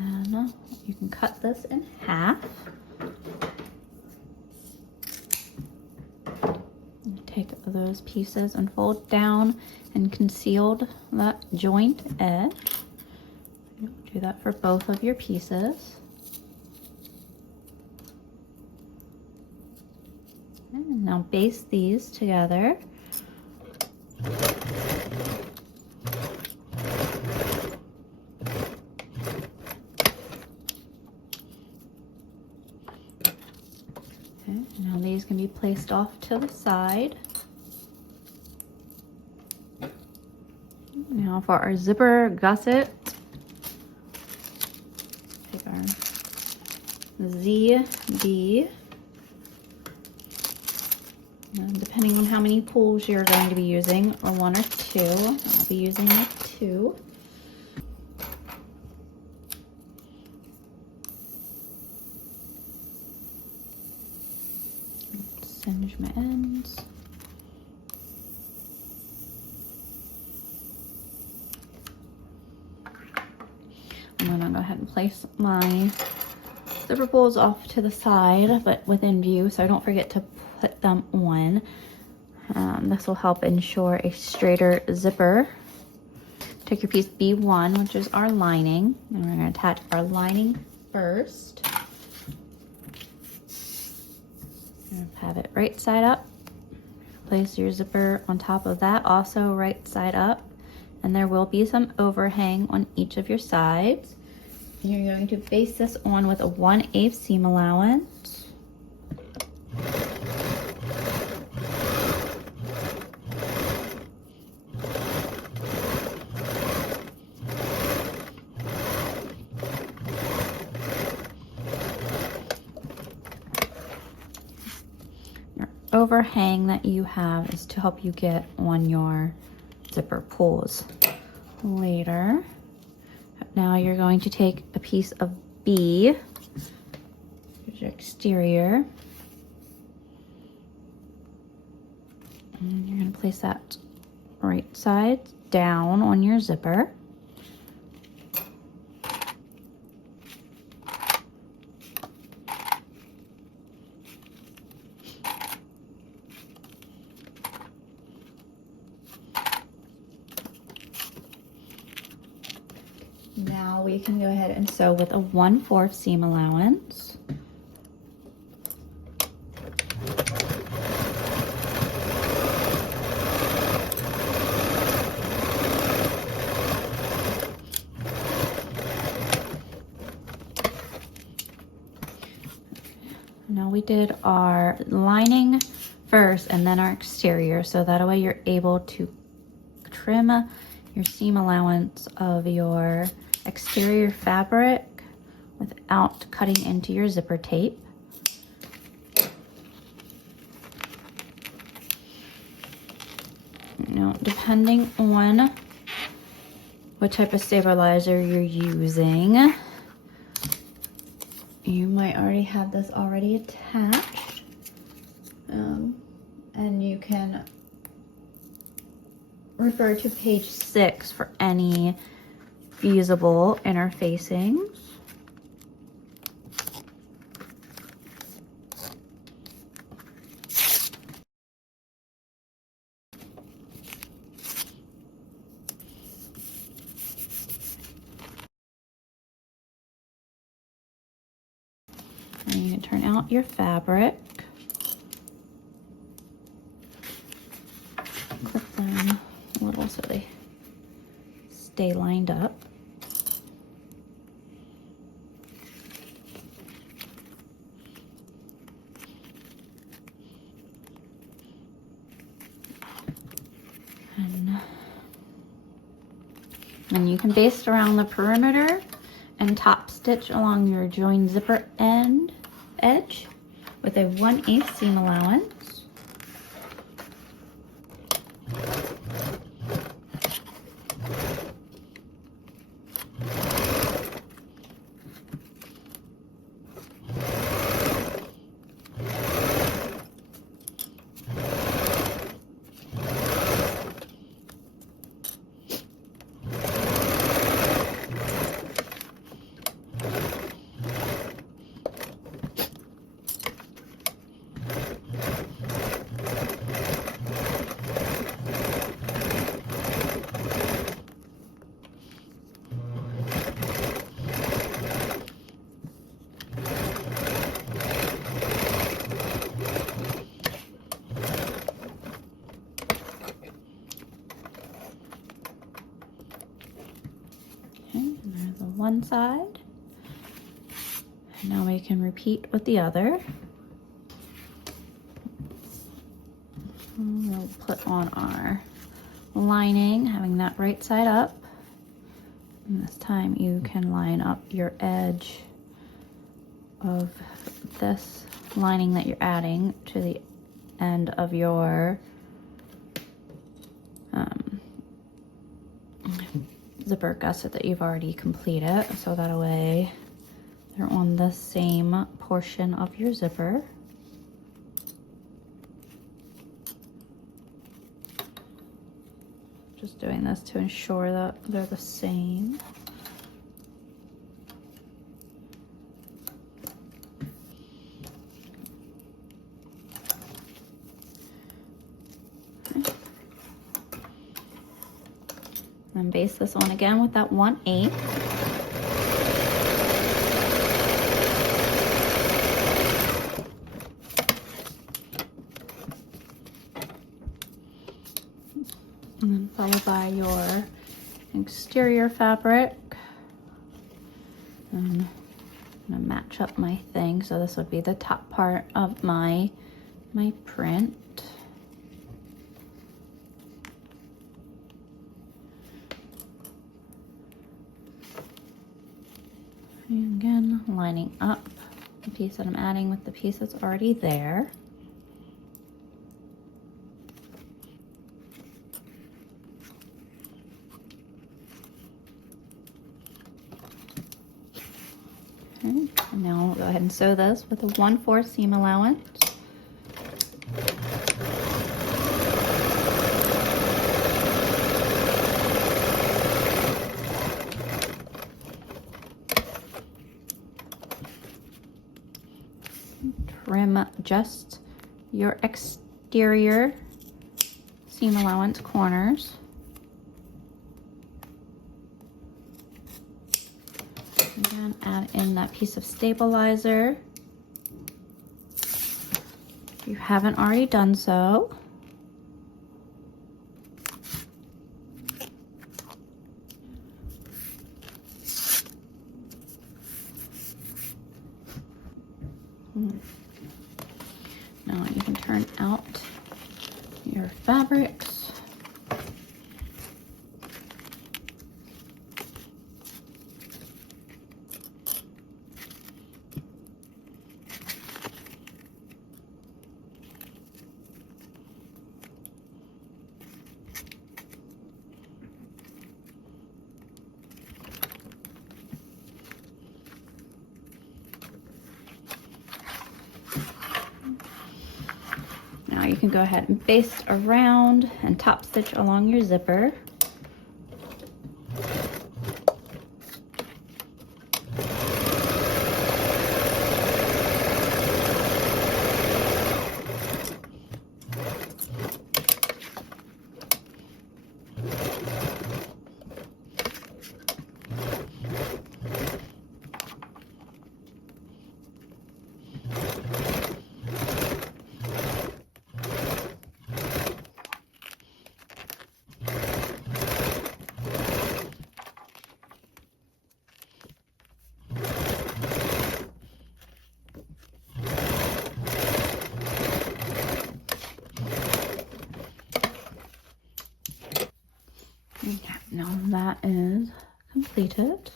And then you can cut this in half. Take those pieces and fold down and conceal that joint edge. Do that for both of your pieces. And now baste these together. Okay, now these can be placed off to the side. Now for our zipper gusset, take our ZB. And depending on how many pulls you're going to be using, or 1 or 2, I'll be using like 2. Singe my ends. I'm gonna go ahead and place my zipper pulls off to the side, but within view, so I don't forget to put them on. This will help ensure a straighter zipper. Take your piece B1, which is our lining, and we're gonna attach our lining first. Have it right side up. Place your zipper on top of that, also right side up. And there will be some overhang on each of your sides. And you're going to base this on with a 1/8 seam allowance. Overhang that you have is to help you get on your zipper pulls later. Now you're going to take a piece of B, here's your exterior, and you're going to place that right side down on your zipper. now we can go ahead and sew with a 1/4 seam allowance. Now we did our lining first and then our exterior, so that way you're able to trim your seam allowance of your exterior fabric without cutting into your zipper tape. Now, depending on what type of stabilizer you're using, you might already have this already attached, and you can refer to page 6 for any feasible interfacings. And you can turn out your fabric, clip them a little so they stay lined up. And you can baste around the perimeter and top stitch along your joined zipper edge with a 1/8 seam allowance. There's the one side. And now we can repeat with the other. And we'll put on our lining, having that right side up. And this time you can line up your edge of this lining that you're adding to the end of your zipper gusset that you've already completed, so that way they're on the same portion of your zipper. Just doing this to ensure that they're the same. And baste this on again with that 1/8. And then followed by your exterior fabric. And I'm gonna match up my thing, so this would be the top part of my print. And again, lining up the piece that I'm adding with the piece that's already there. Okay, and now we'll go ahead and sew this with a 1/4 seam allowance. Trim just your exterior seam allowance corners. Again, add in that piece of stabilizer if you haven't already done so. Now you can turn out your fabrics. Now you can go ahead and baste around and top stitch along your zipper. Okay, now that is completed.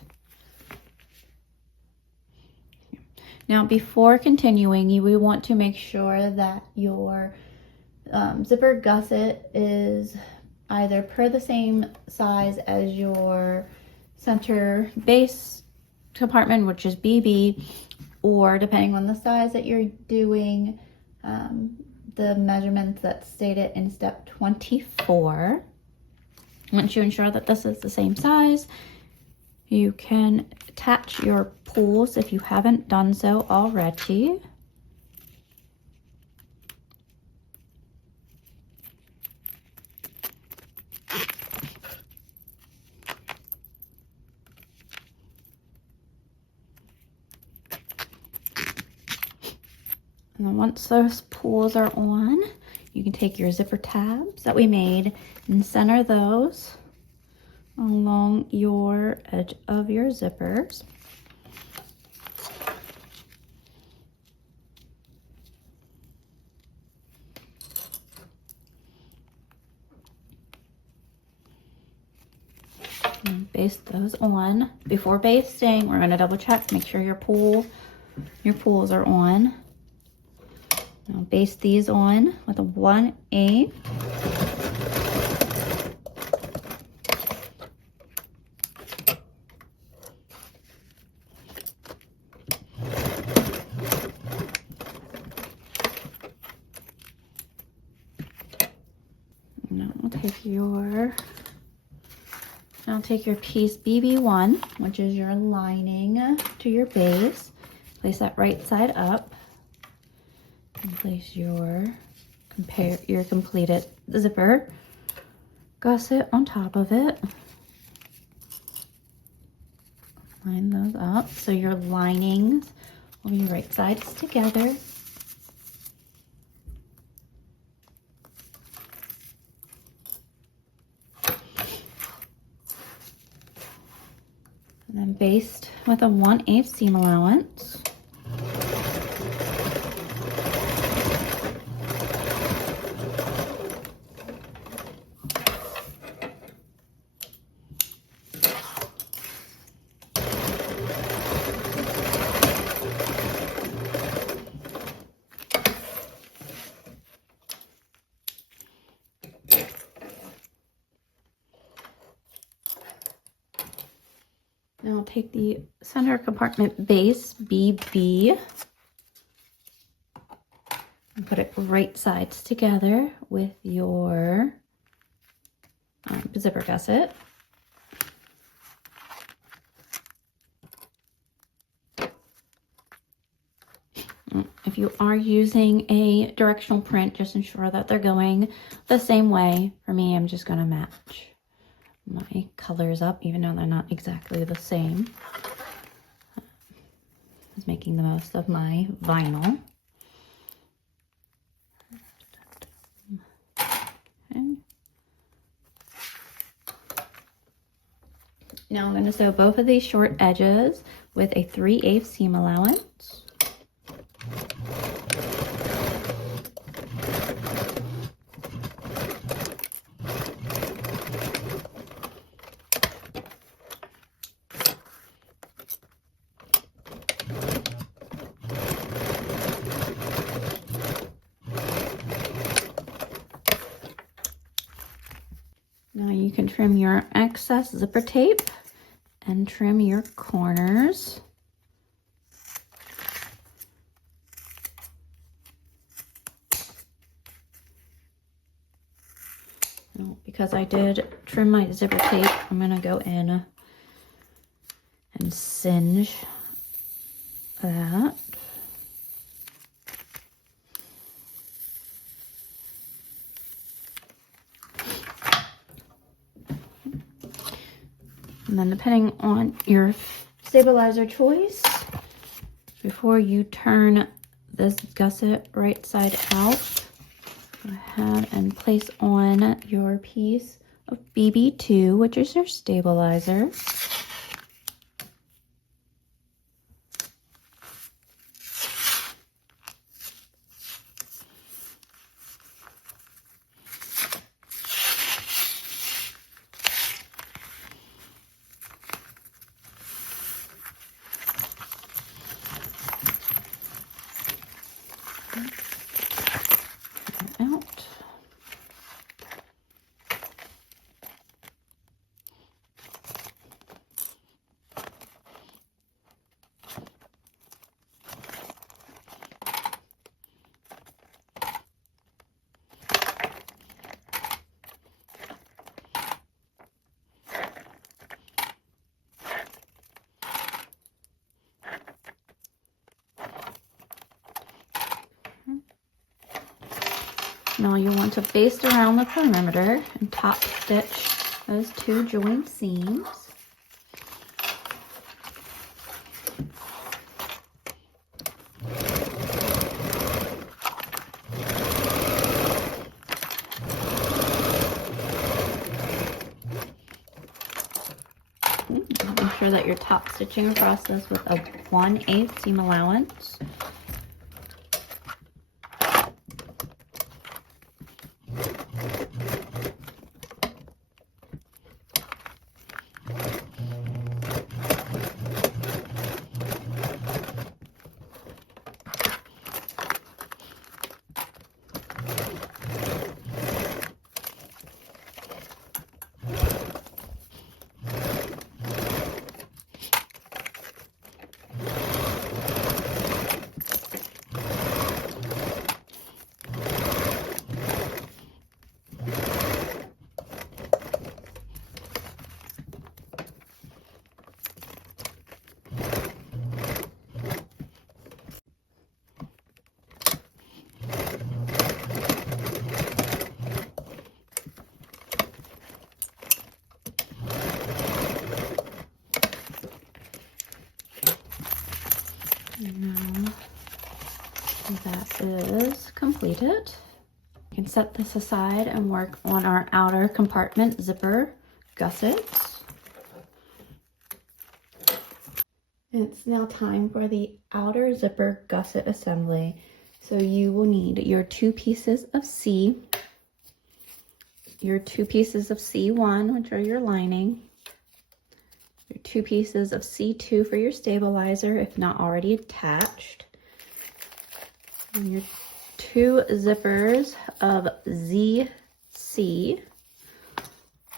Now before continuing, we want to make sure that your zipper gusset is either per the same size as your center base compartment, which is BB, or depending on the size that you're doing, the measurements that's stated in step 24. Once you ensure that this is the same size, you can attach your pulls if you haven't done so already. And then once those pulls are on, you can take your zipper tabs that we made and center those along your edge of your zippers. And baste those on. Before basting, we're going to double check, make sure your pulls are on. Now baste these on with a 1/8. Now take your piece BB1, which is your lining to your base. Place that right side up. And place your completed zipper gusset on top of it. Line those up so your linings will be right sides together. And then baste with a 1/8 seam allowance. Now I'll take the center compartment base, BB, and put it right sides together with your zipper gusset. If you are using a directional print, just ensure that they're going the same way. For me, I'm just going to match my colors up, even though they're not exactly the same. was making the most of my vinyl. Okay. Now I'm going to sew both of these short edges with a 3/8 seam allowance. Now you can trim your excess zipper tape and trim your corners. Now, because I did trim my zipper tape, I'm going to go in and singe that. And then depending on your stabilizer choice, before you turn this gusset right side out, go ahead and place on your piece of BB2, which is your stabilizer. Out. Now you'll want to baste around the perimeter and top stitch those 2 joined seams. Make sure that you're top stitching across this with a 1/8 seam allowance. Now that is completed, you can set this aside and work on our outer compartment zipper gussets. It's now time for the outer zipper gusset assembly. So you will need your 2 pieces of C, your 2 pieces of C1, which are your lining, your 2 pieces of C2 for your stabilizer, if not already attached, and your 2 zippers of ZC,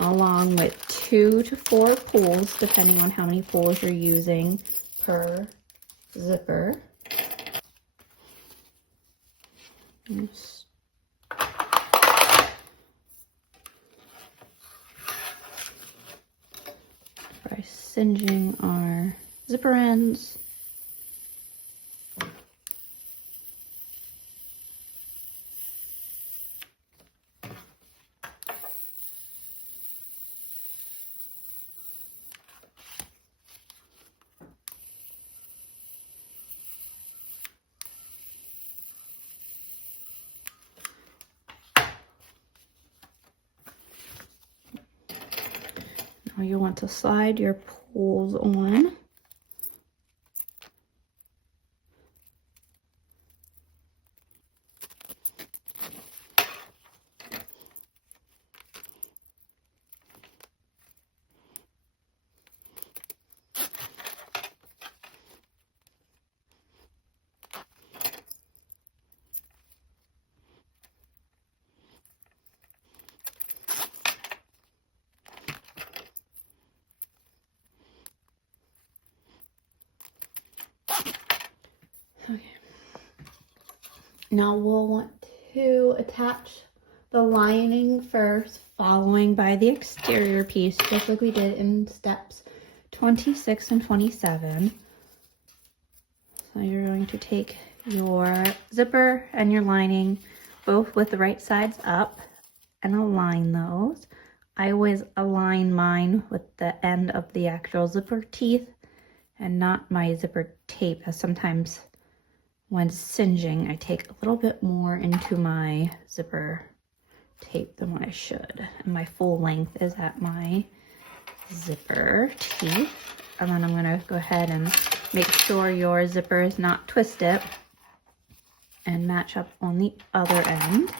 along with 2 to 4 pulls, depending on how many pulls you're using per zipper. By singeing our zipper ends. Now you'll want to slide your pulls on. Okay. Now we'll want to attach the lining first, following by the exterior piece, just like we did in steps 26 and 27. So you're going to take your zipper and your lining, both with the right sides up, and align those. I always align mine with the end of the actual zipper teeth and not my zipper tape, as sometimes when singeing, I take a little bit more into my zipper tape than what I should. And my full length is at my zipper teeth. And then I'm gonna go ahead and make sure your zipper is not twisted and match up on the other end.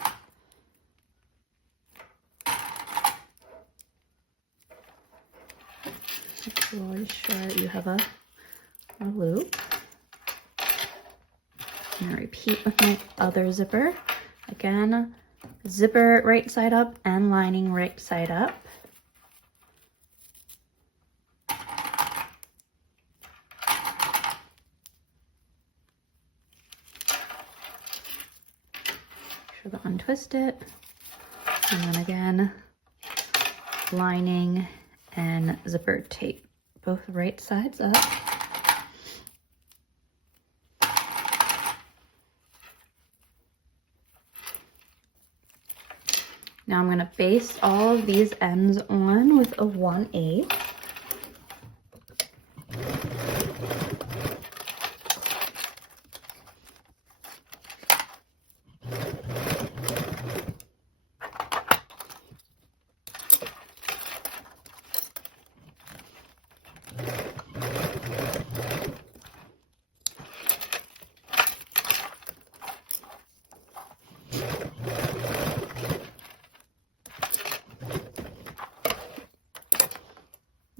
So always sure you have a loop. I'm gonna repeat with my other zipper. Again, zipper right side up and lining right side up. Make sure to untwist it. And then again, lining and zipper tape, both right sides up. Now I'm going to base all of these ends on with a 1/8.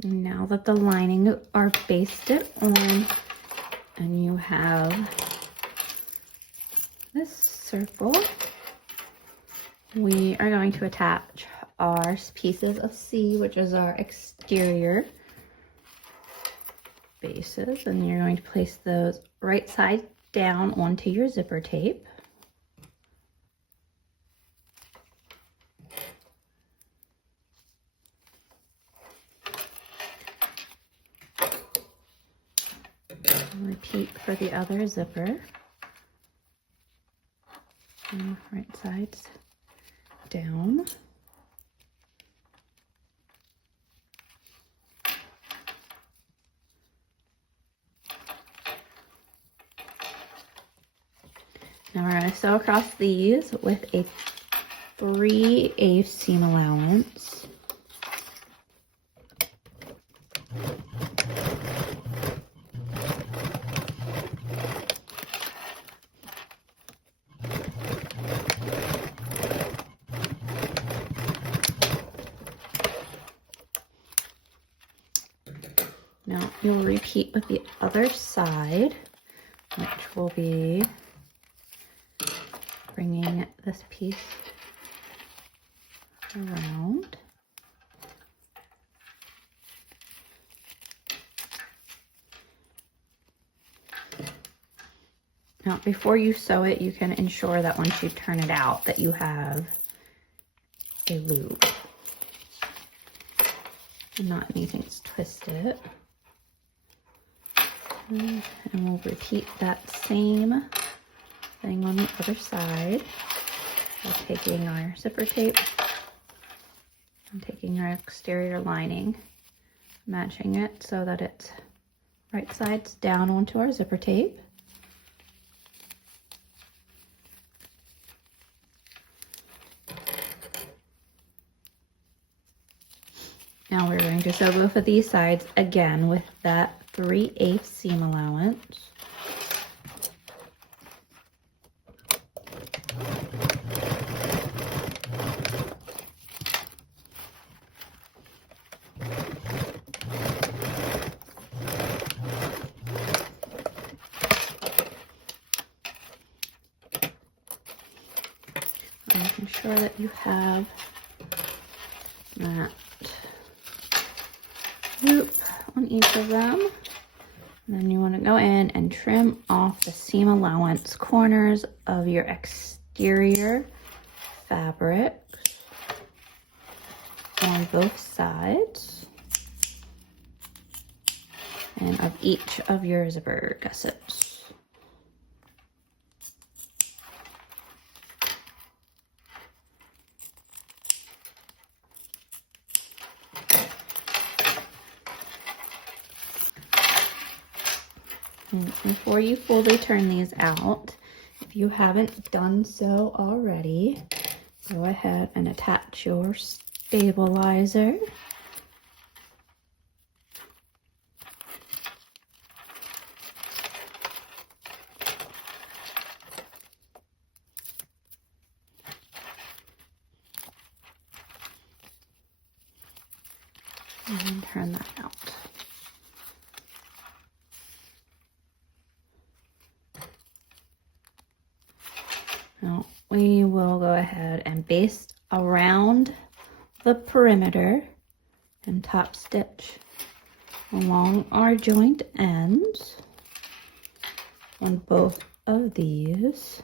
Now that the lining are basted on and you have this circle, we are going to attach our pieces of C, which is our exterior bases, and you're going to place those right side down onto your zipper tape. Repeat for the other zipper. And right sides down. Now we're going to sew across these with a 3/8 seam allowance. Now you'll repeat with the other side, which will be bringing this piece around. Now, before you sew it, you can ensure that once you turn it out that you have a loop and not anything's twisted. And we'll repeat that same thing on the other side by taking our zipper tape and taking our exterior lining, matching it so that it's right sides down onto our zipper tape. Now we're going to sew both of these sides again with that 3/8 seam allowance. Making sure that you have that loop on each of them. And then you want to go in and trim off the seam allowance corners of your exterior fabric on both sides and of each of your zipper gussets. Before you fully turn these out, if you haven't done so already, go ahead and attach your stabilizer. And then turn that out. Now we will go ahead and baste around the perimeter and top stitch along our joint ends on both of these.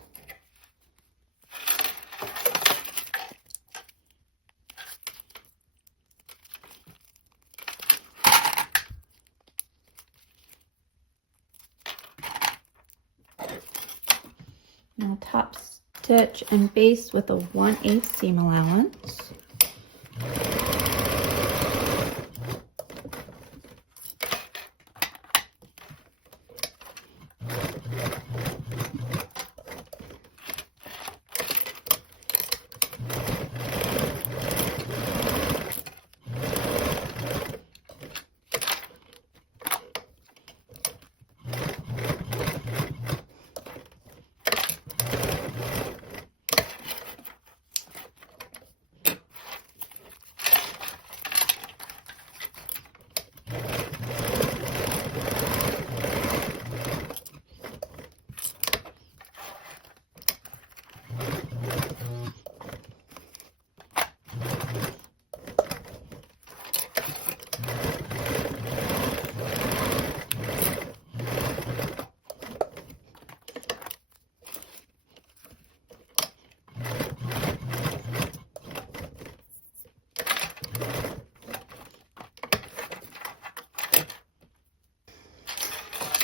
Now top stitch and baste with a 1/8 seam allowance.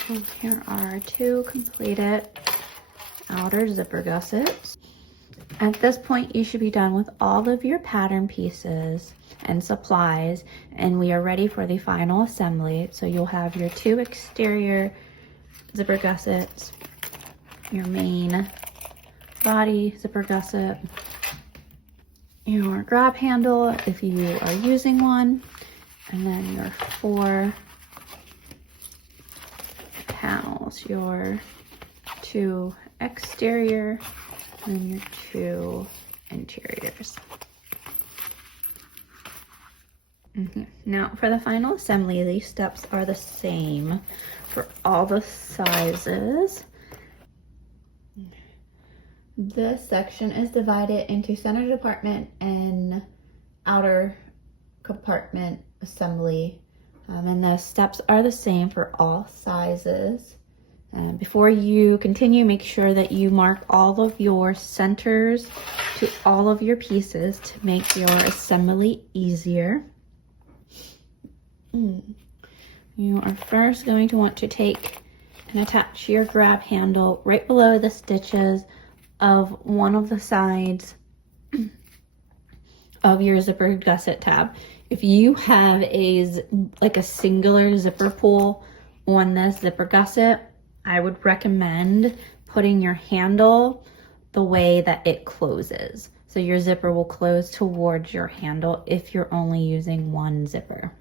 And here are our two completed outer zipper gussets. At this point, you should be done with all of your pattern pieces and supplies, and we are ready for the final assembly. So you'll have your two exterior zipper gussets, your main body zipper gusset, your grab handle if you are using one, and then your 4 panels, your 2 exterior and your 2 interiors. Now for the final assembly, these steps are the same for all the sizes. This section is divided into center department and outer compartment assembly. And the steps are the same for all sizes. Before you continue, make sure that you mark all of your centers to all of your pieces to make your assembly easier. You are first going to want to take and attach your grab handle right below the stitches of one of the sides of your zipper gusset tab. If you have like a singular zipper pull on this zipper gusset, I would recommend putting your handle the way that it closes. So your zipper will close towards your handle if you're only using one zipper.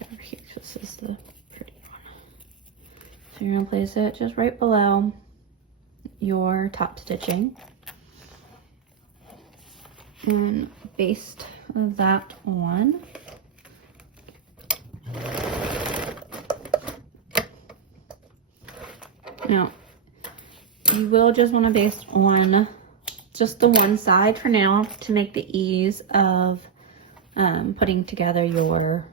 Over here, this is the pretty one. So you're gonna place it just right below your top stitching. And baste that on. Now, you will just want to baste on just the one side for now to make the ease of putting together your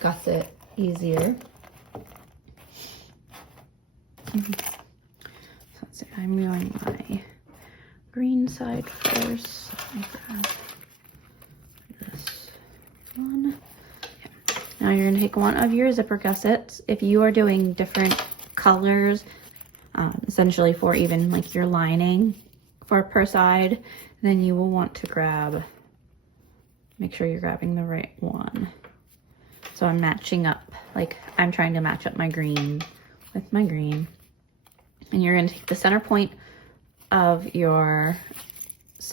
gusset easier. So let's see, I'm doing my green side first. Let me grab this one. Okay. Now you're gonna take one of your zipper gussets. If you are doing different colors, essentially for even like your lining for per side, then you will want to make sure you're grabbing the right one. So I'm matching up, like I'm trying to match up my green with my green. And you're gonna take the center point of your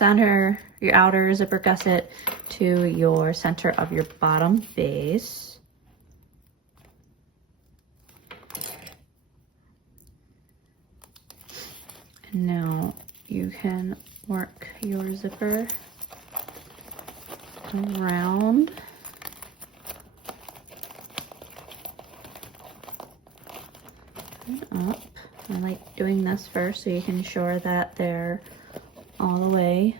outer zipper gusset to your center of your bottom base. And now you can work your zipper around. And up. I like doing this first so you can ensure that they're all the way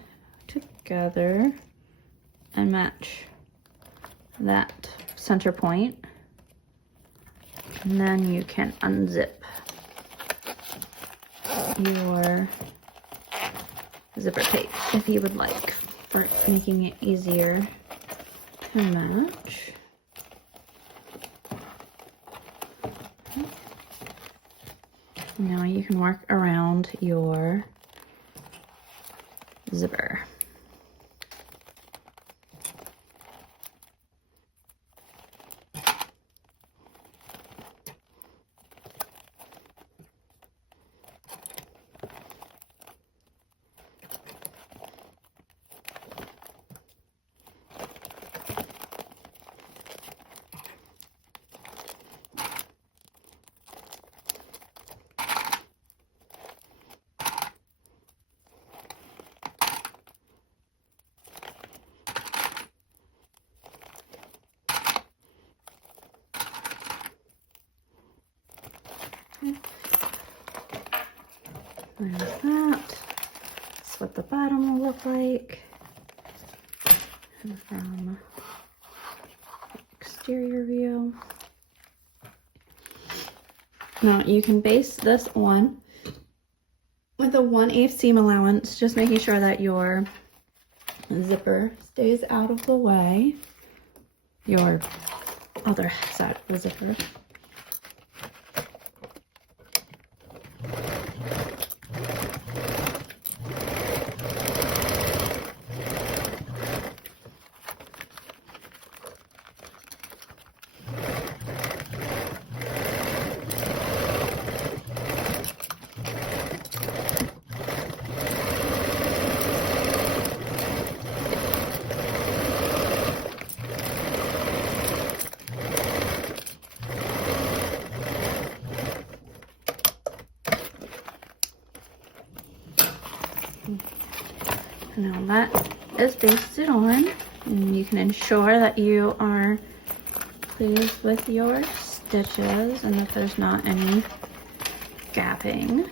together and match that center point. And then you can unzip your zipper tape if you would like, for making it easier to match. Now you can work around your zipper. There's that. That's what the bottom will look like. And from exterior view. Now you can base this on with a 1/8 seam allowance, just making sure that your zipper stays out of the way. Your other side of the zipper. Now that is basted on, and you can ensure that you are pleased with your stitches and that there's not any gapping.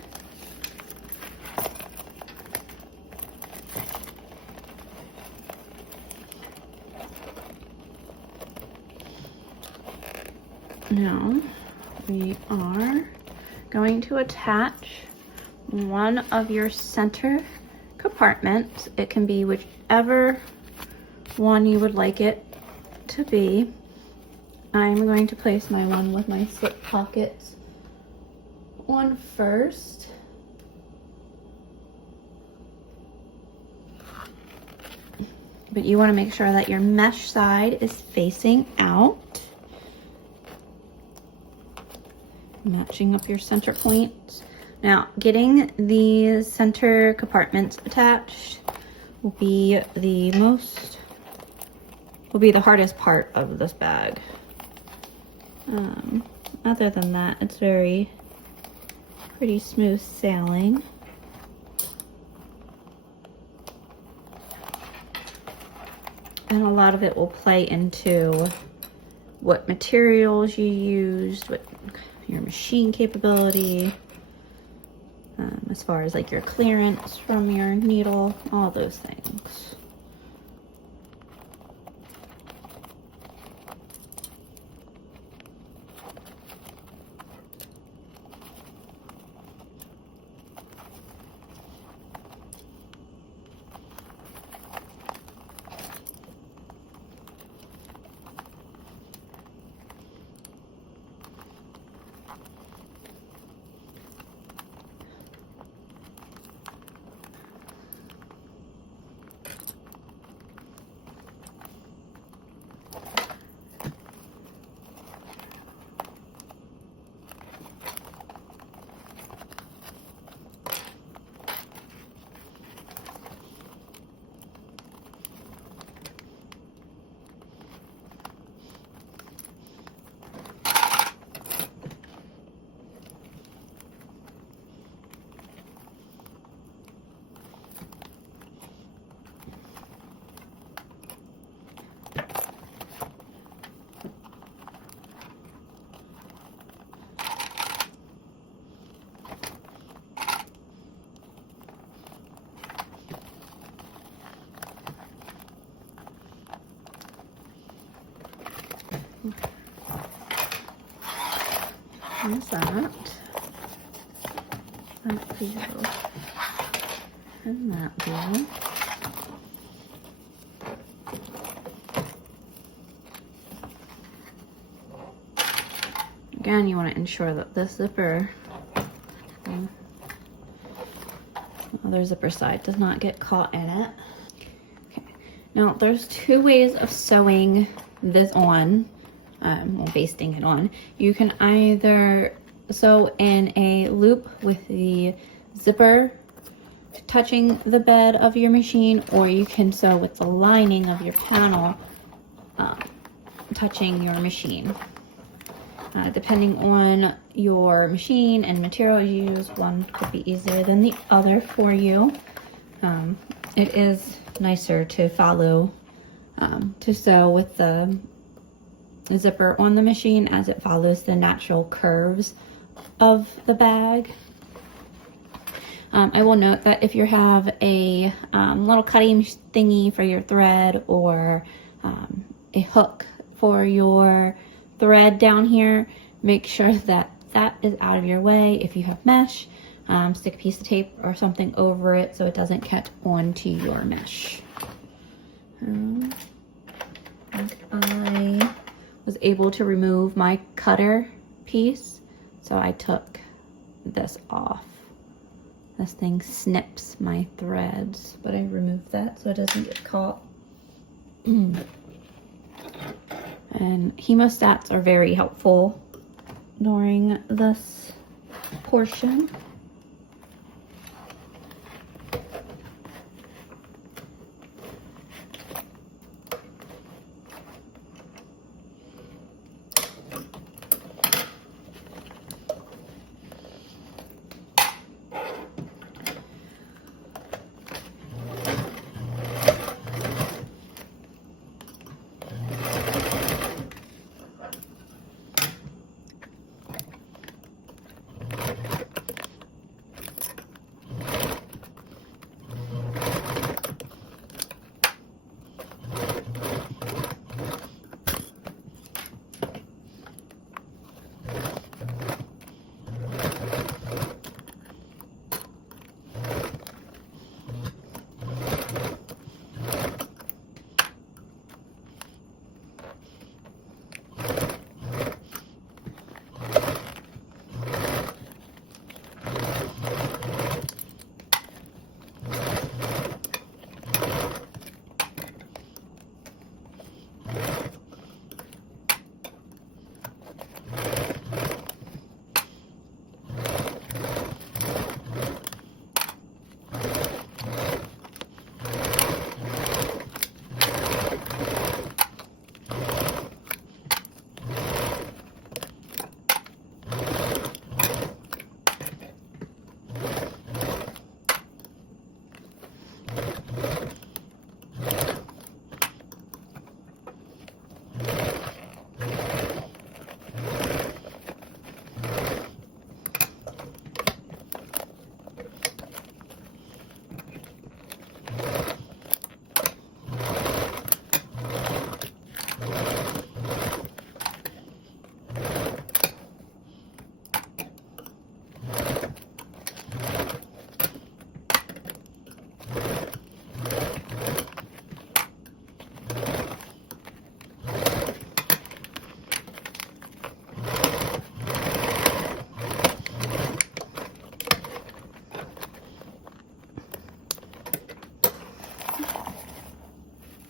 Now we are going to attach one of your center compartments. It can be whichever one you would like it to be. I'm going to place my one with my slip pockets on first. But you want to make sure that your mesh side is facing out. Matching up your center points. Now, getting the center compartments attached will be the hardest part of this bag. Other than that, it's pretty smooth sailing. And a lot of it will play into what materials you used, what your machine capability, as far as like your clearance from your needle, all those things. There's that. That blue. And that blue. Again, you want to ensure that this zipper, other zipper side, does not get caught in it. Okay. Now, there's two ways of sewing this on. Well, basting it on. You can either sew in a loop with the zipper touching the bed of your machine, or you can sew with the lining of your panel touching your machine. Depending on your machine and material you use, one could be easier than the other for you. It is nicer to follow, to sew with the zipper on the machine, as it follows the natural curves of the bag. I will note that if you have a little cutting thingy for your thread, or a hook for your thread down here, make sure that that is out of your way. If you have mesh, stick a piece of tape or something over it so it doesn't catch onto your mesh. I was able to remove my cutter piece, so I took this off. This thing snips my threads, but I removed that so it doesn't get caught. And hemostats are very helpful during this portion.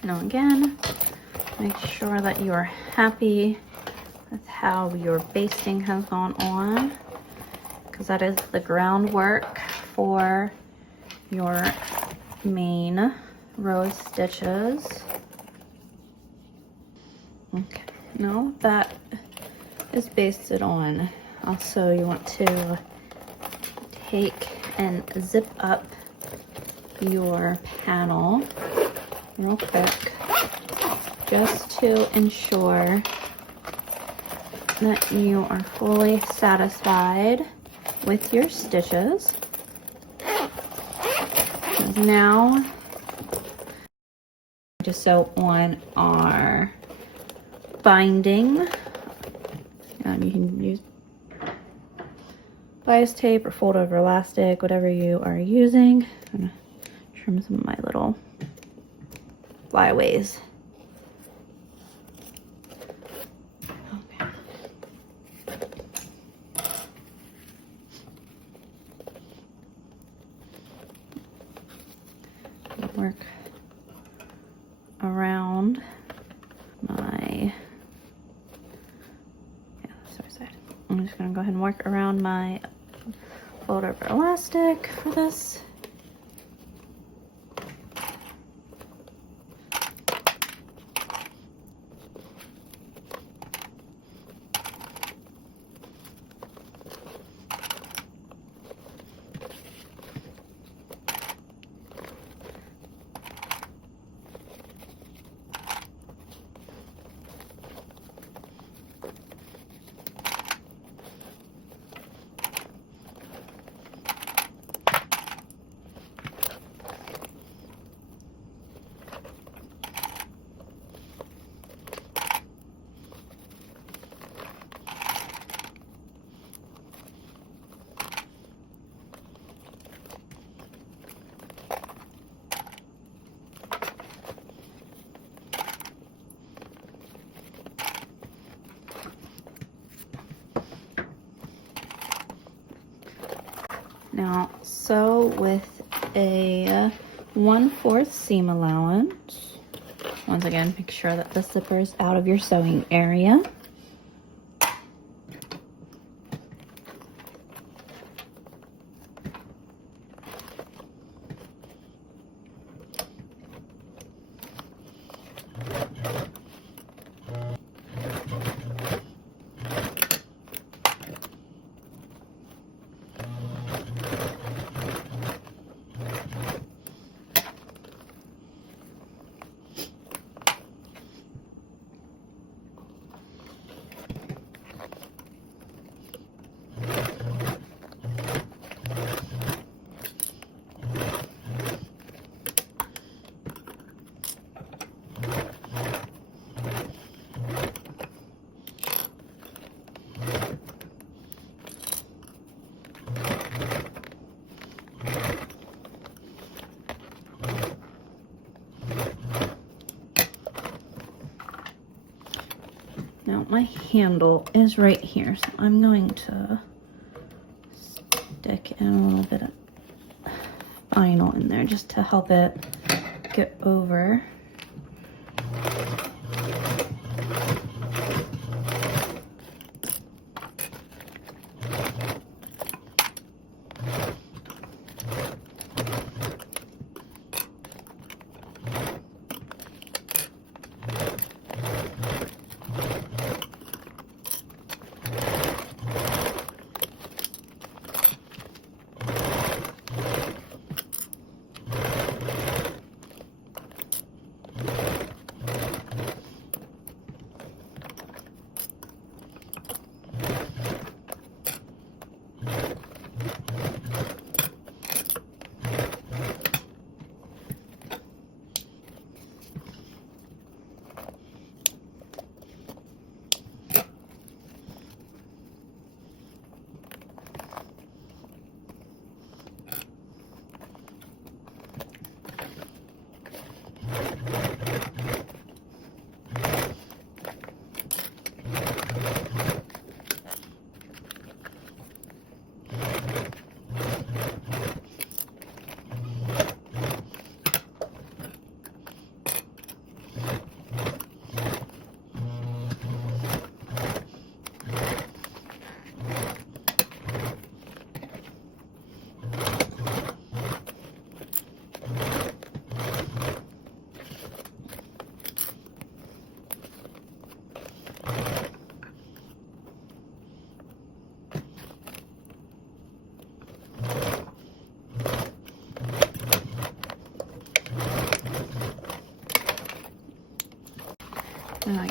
Now again, make sure that you're happy with how your basting has gone on, because that is the groundwork for your main row of stitches. Okay, now that is basted on, also you want to take and zip up your panel real quick, just to ensure that you are fully satisfied with your stitches. Now, just sew on our binding. You can use bias tape or fold over elastic, whatever you are using. I'm gonna trim some of my little flyaways. Okay. Work around my, I'm just going to go ahead and work around my fold over elastic for this. Now sew with a 1/4 seam allowance. Once again, make sure that the zipper is out of your sewing area. Now my handle is right here, so I'm going to stick in a little bit of vinyl in there just to help it get over.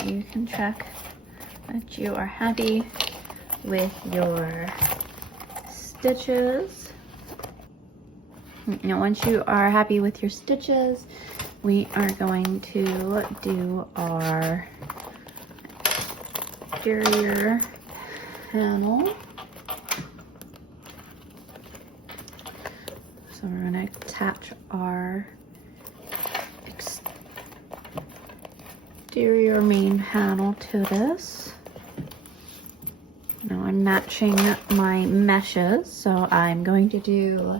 you can check that you are happy with your stitches. Now, once you are happy with your stitches, we are going to do our exterior panel. So we're going to attach our exterior main panel to this. Now I'm matching my meshes, so I'm going to do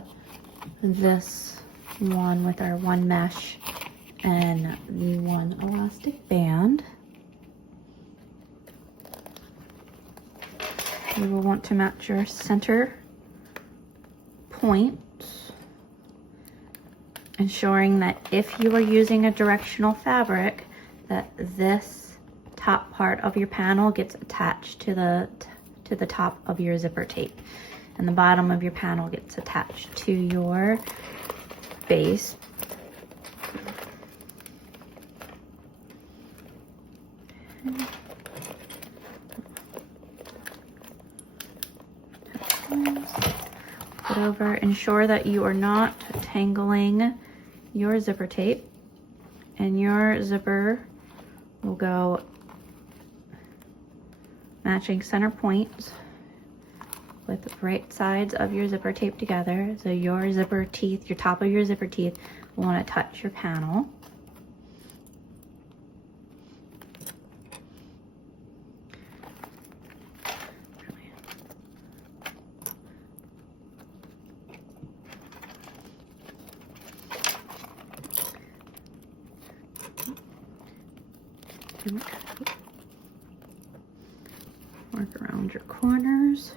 this one with our one mesh and the one elastic band. You will want to match your center point, ensuring that if you are using a directional fabric, that this top part of your panel gets attached to the top of your zipper tape, and the bottom of your panel gets attached to your base. Put over, ensure that you are not tangling your zipper tape, and your zipper will go matching center points with the right sides of your zipper tape together. So your zipper teeth, your top of your zipper teeth, will want to touch your panel. Work around your corners.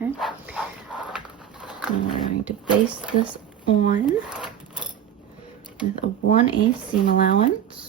Okay. And we're going to base this on with a 1/8 seam allowance.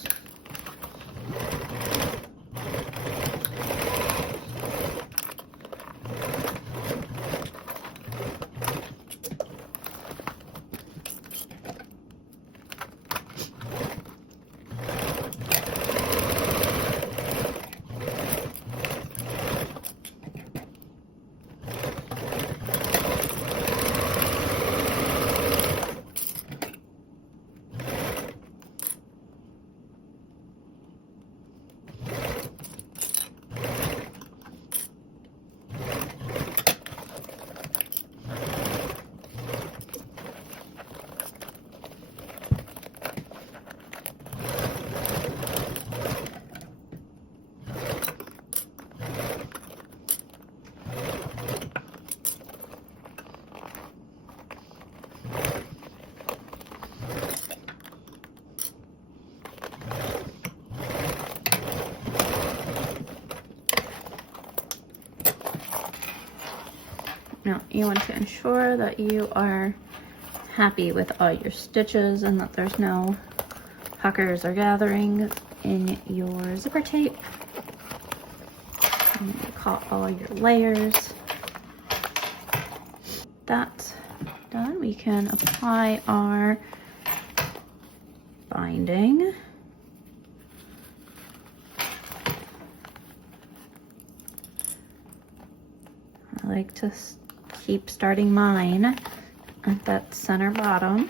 Now you want to ensure that you are happy with all your stitches and that there's no puckers or gatherings in your zipper tape. And you caught all your layers. That's done. We can apply our binding. I like to keep starting mine at that center bottom.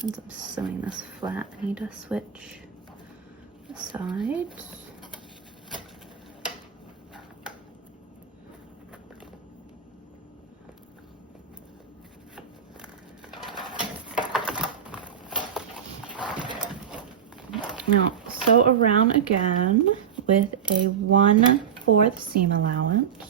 Since I'm sewing this flat, I need to switch the sides. Now sew around again with a 1/4 seam allowance.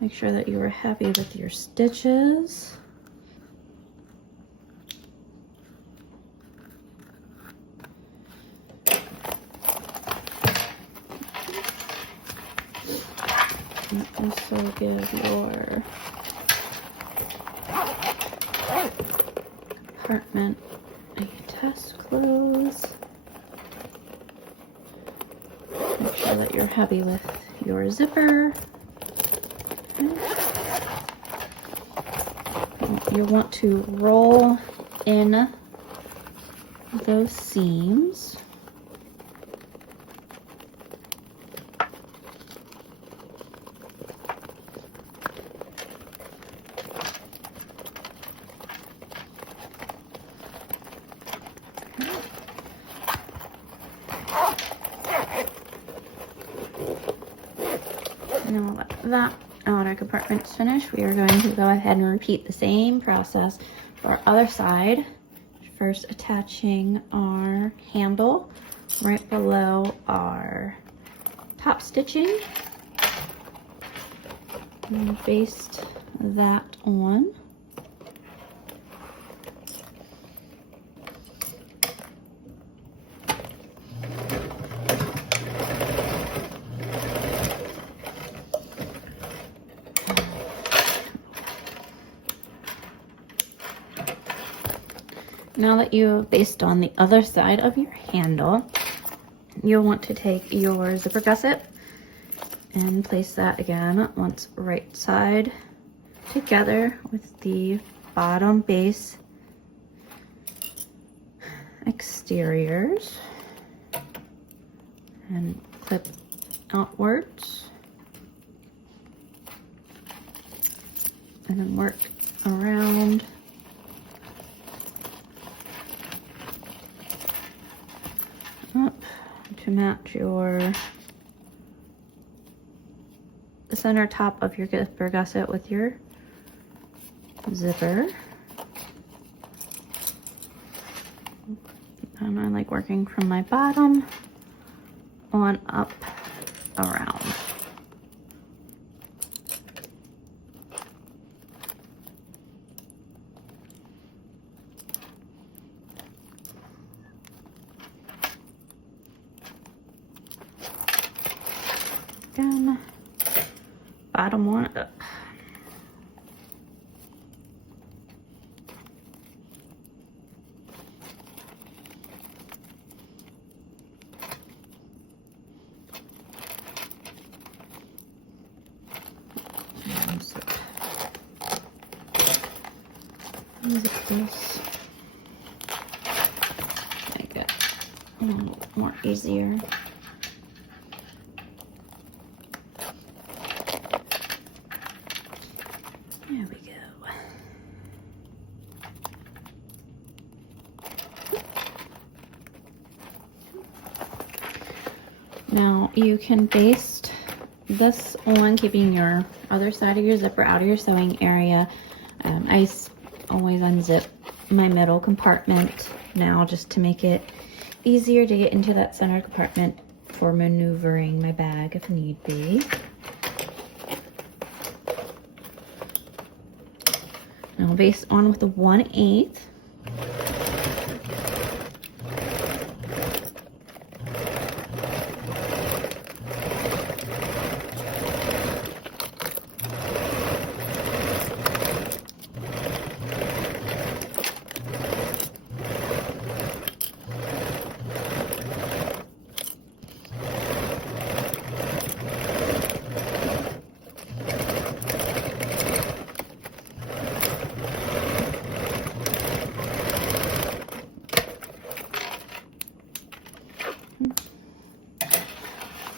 Make sure that you are happy with your stitches. And also give your compartment a test close. Make sure that you're happy with your zipper. You want to roll in those seams. Now let that outer compartment's finished. We are going to go ahead and repeat the same process for our other side. First attaching our handle right below our top stitching. And baste that on. Now that you have basted on the other side of your handle, you'll want to take your zipper gusset and place that again once right side together with the bottom base exteriors and clip outwards and then work around up to match your the center top of your zipper gusset with your zipper. And I like working from my bottom on up around. I don't want it. Unzip this. Make it a little more easier. There we go. Now you can baste this on keeping your other side of your zipper out of your sewing area. I always unzip my middle compartment now just to make it easier to get into that center compartment for maneuvering my bag if need be. Now baste on with a 1/8.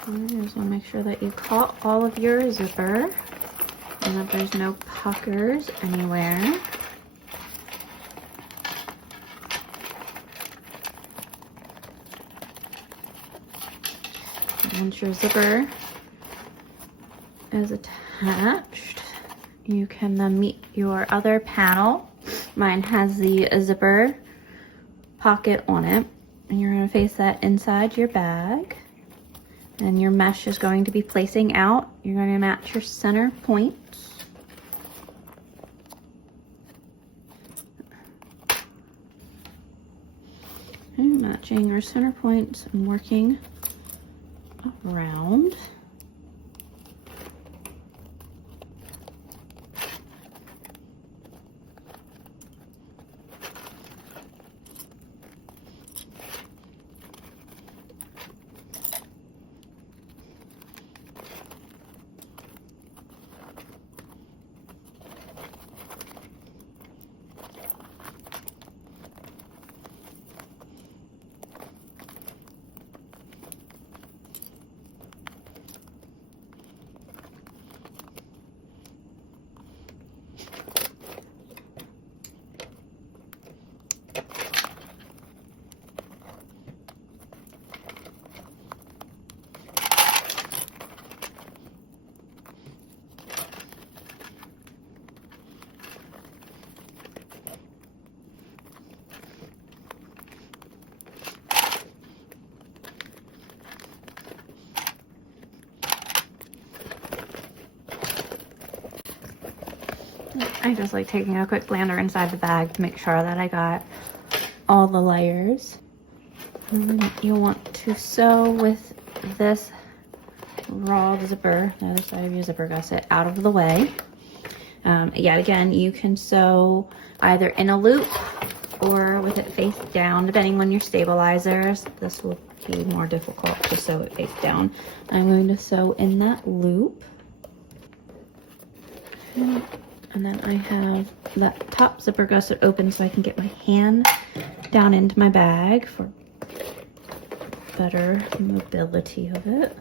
You just want to make sure that you caught all of your zipper and that there's no puckers anywhere. Once your zipper is attached, you can then meet your other panel. Mine has the zipper pocket on it, and you're going to face that inside your bag. And your mesh is going to be placing out. You're going to match your center points. And matching your center points and working around. I just like taking a quick blander inside the bag to make sure that I got all the layers. And you'll want to sew with this raw zipper, the other side of your zipper gusset, out of the way. Yet again, you can sew either in a loop or with it face down, depending on your stabilizers. This will be more difficult to sew it face down. I'm going to sew in that loop. And then I have that top zipper gusset open so I can get my hand down into my bag for better mobility of it.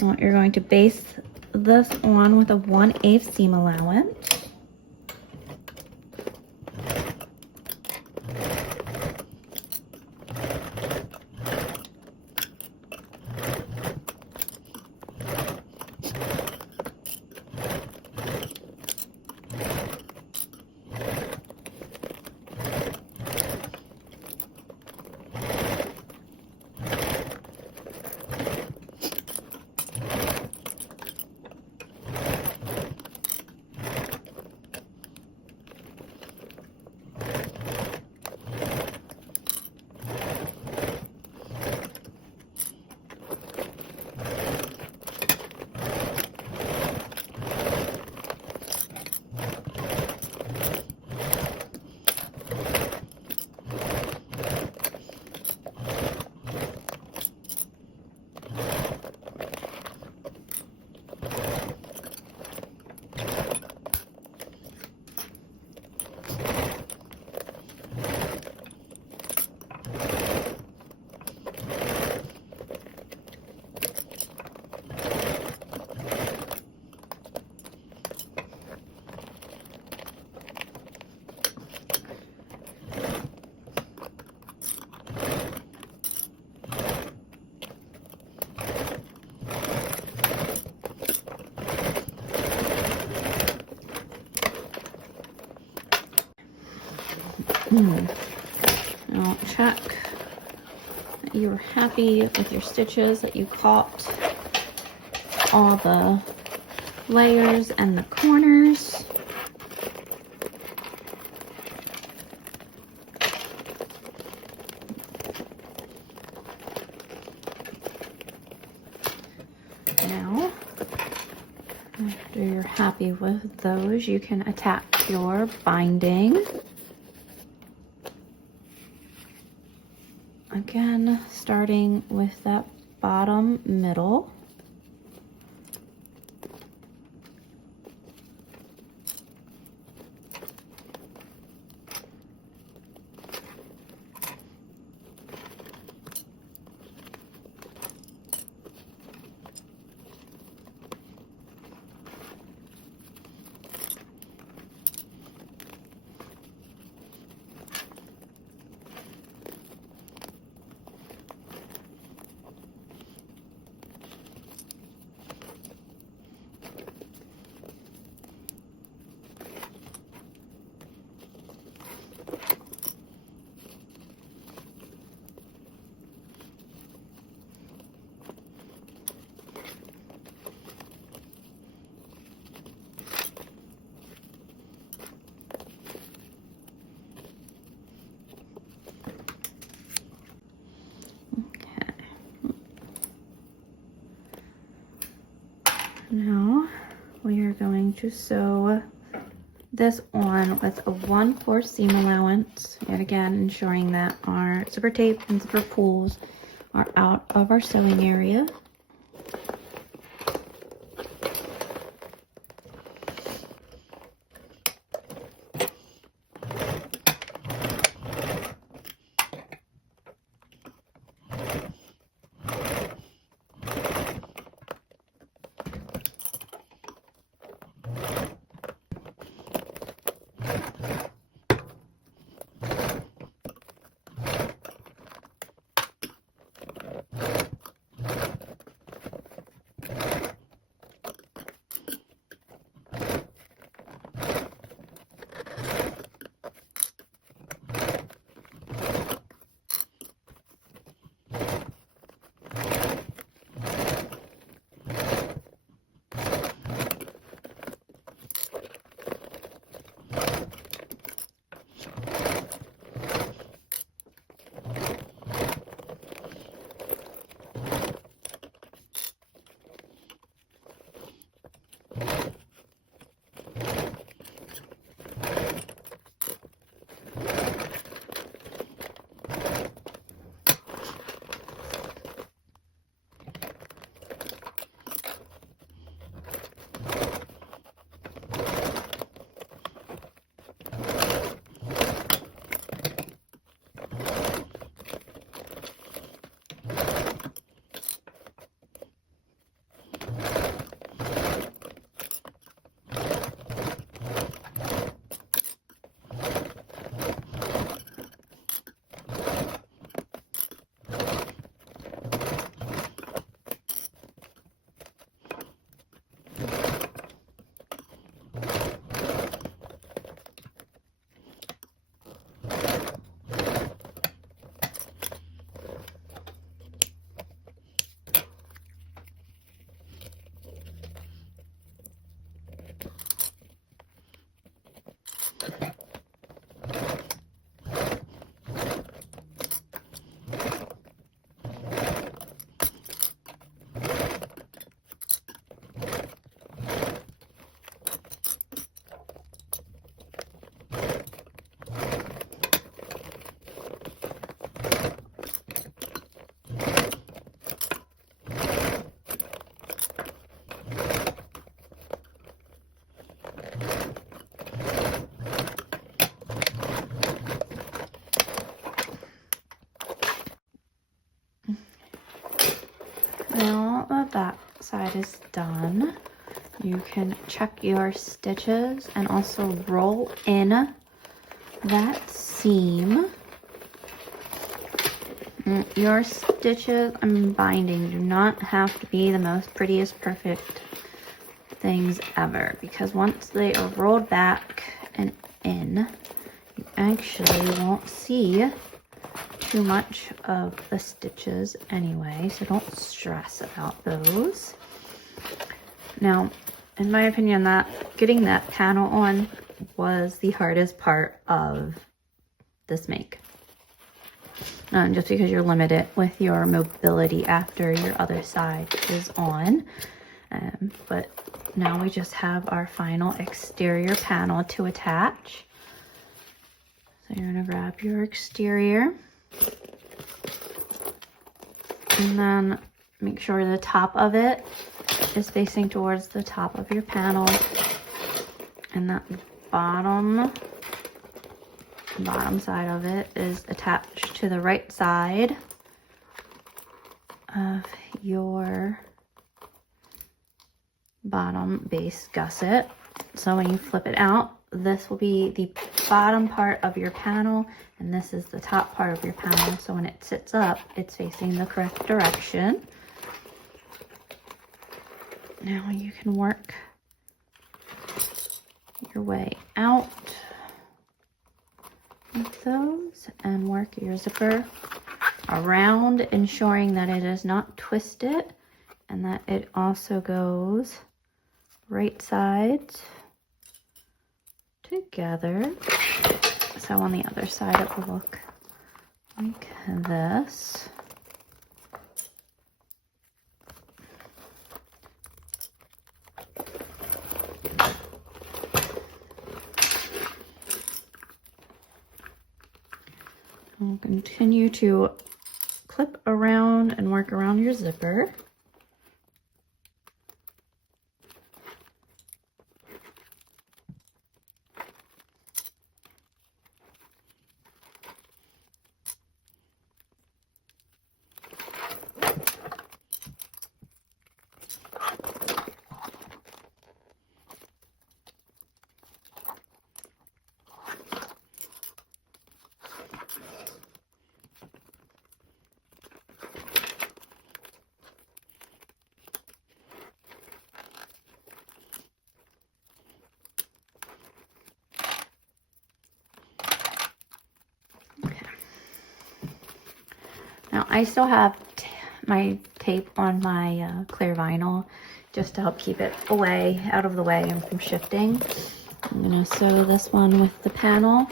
Now you're going to baste this on with a 1/8 seam allowance. Now check that you're happy with your stitches, that you caught all the layers and the corners. Now, after you're happy with those, you can attach your binding. Again, starting with that bottom middle. Now we are going to sew this on with a 1/4 seam allowance, yet again ensuring that our zipper tape and zipper pulls are out of our sewing area. Now that that side is done, you can check your stitches and also roll in that seam. Your stitches and binding do not have to be the most prettiest, perfect things ever, because once they are rolled back and in, you actually won't see too much of the stitches anyway, so don't stress about those. Now, in my opinion, that getting that panel on was the hardest part of this make. Just because you're limited with your mobility after your other side is on. But now we just have our final exterior panel to attach. So you're gonna grab your exterior and then make sure the top of it is facing towards the top of your panel, and that bottom side of it is attached to the right side of your bottom base gusset. So when you flip it out, this will be the bottom part of your panel and this is the top part of your panel. So when it sits up, it's facing the correct direction. Now you can work your way out with those and work your zipper around, ensuring that it is not twisted and that it also goes right sides together. So on the other side it will look like this. We'll continue to clip around and work around your zipper. Now I still have my tape on my clear vinyl just to help keep it away, out of the way and from shifting. I'm gonna sew this one with the panel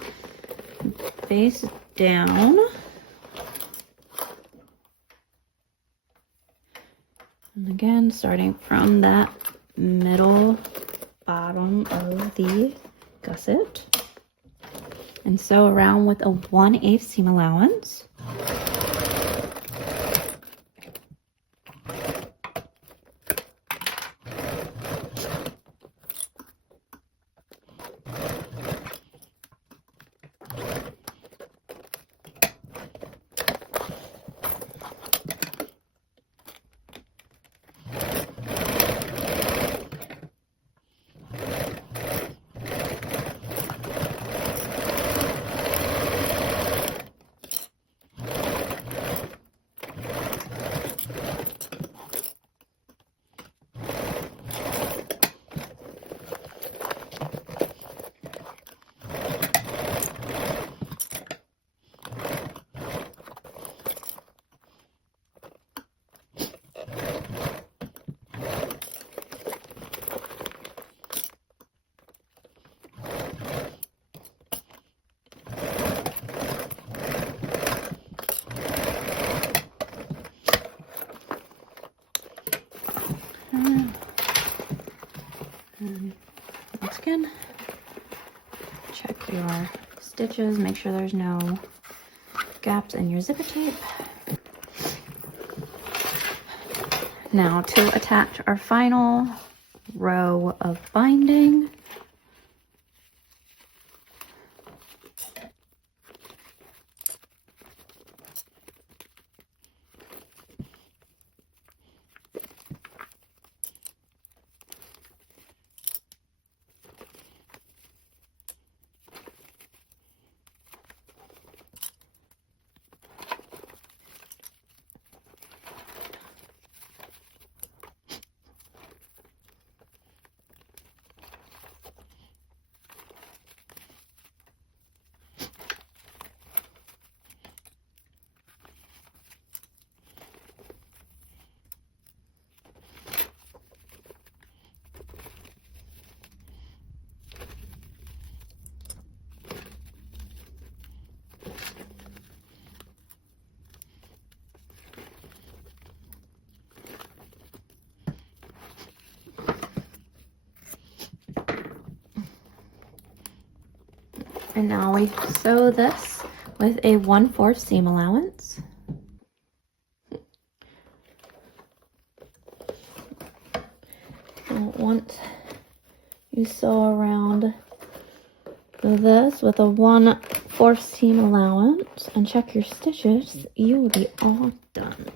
face down. And again, starting from that middle bottom of the gusset. And sew around with a 1/8 seam allowance. And once again, check your stitches, make sure there's no gaps in your zipper tape. Now to attach our final row of binding. And now we sew this with a 1/4 seam allowance. And once you sew around this with a 1/4 seam allowance and check your stitches, you will be all done.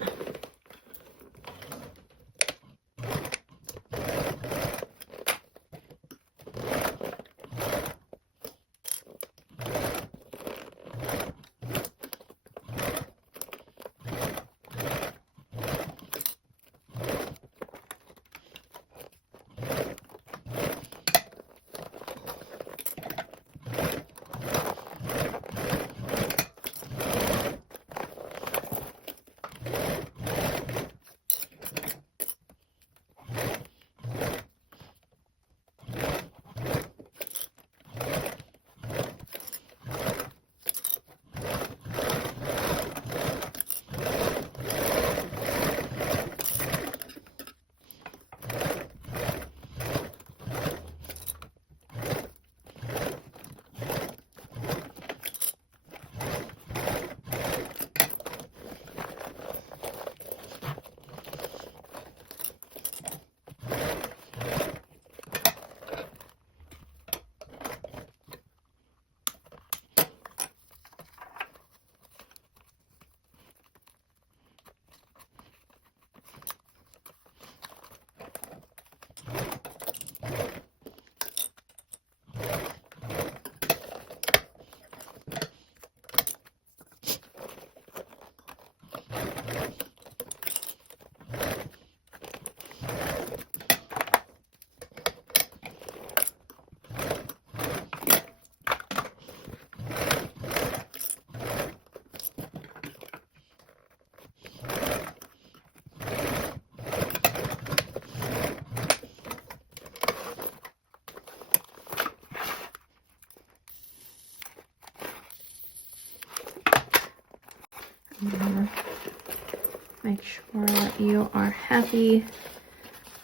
Make sure that you are happy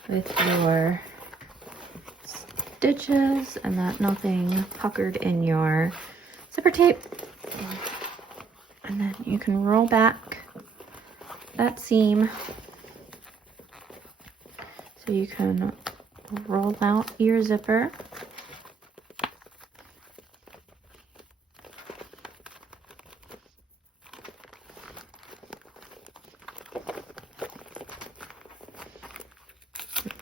with your stitches and that nothing puckered in your zipper tape. And then you can roll back that seam so you can roll out your zipper.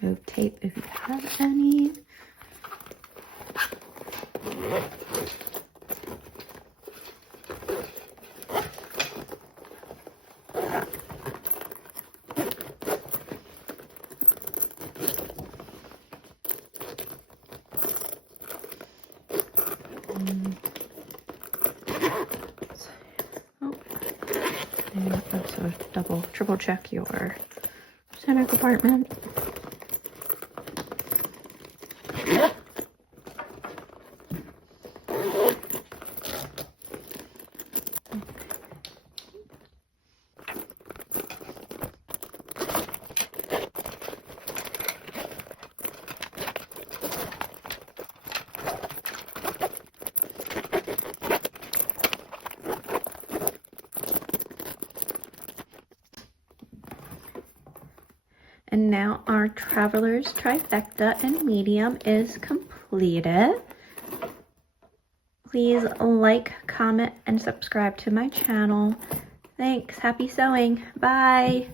Remove tape if you have any. And also triple check your center compartment. And now our Traveler's Trifecta in medium is completed. Please like, comment, and subscribe to my channel. Thanks. Happy sewing. Bye.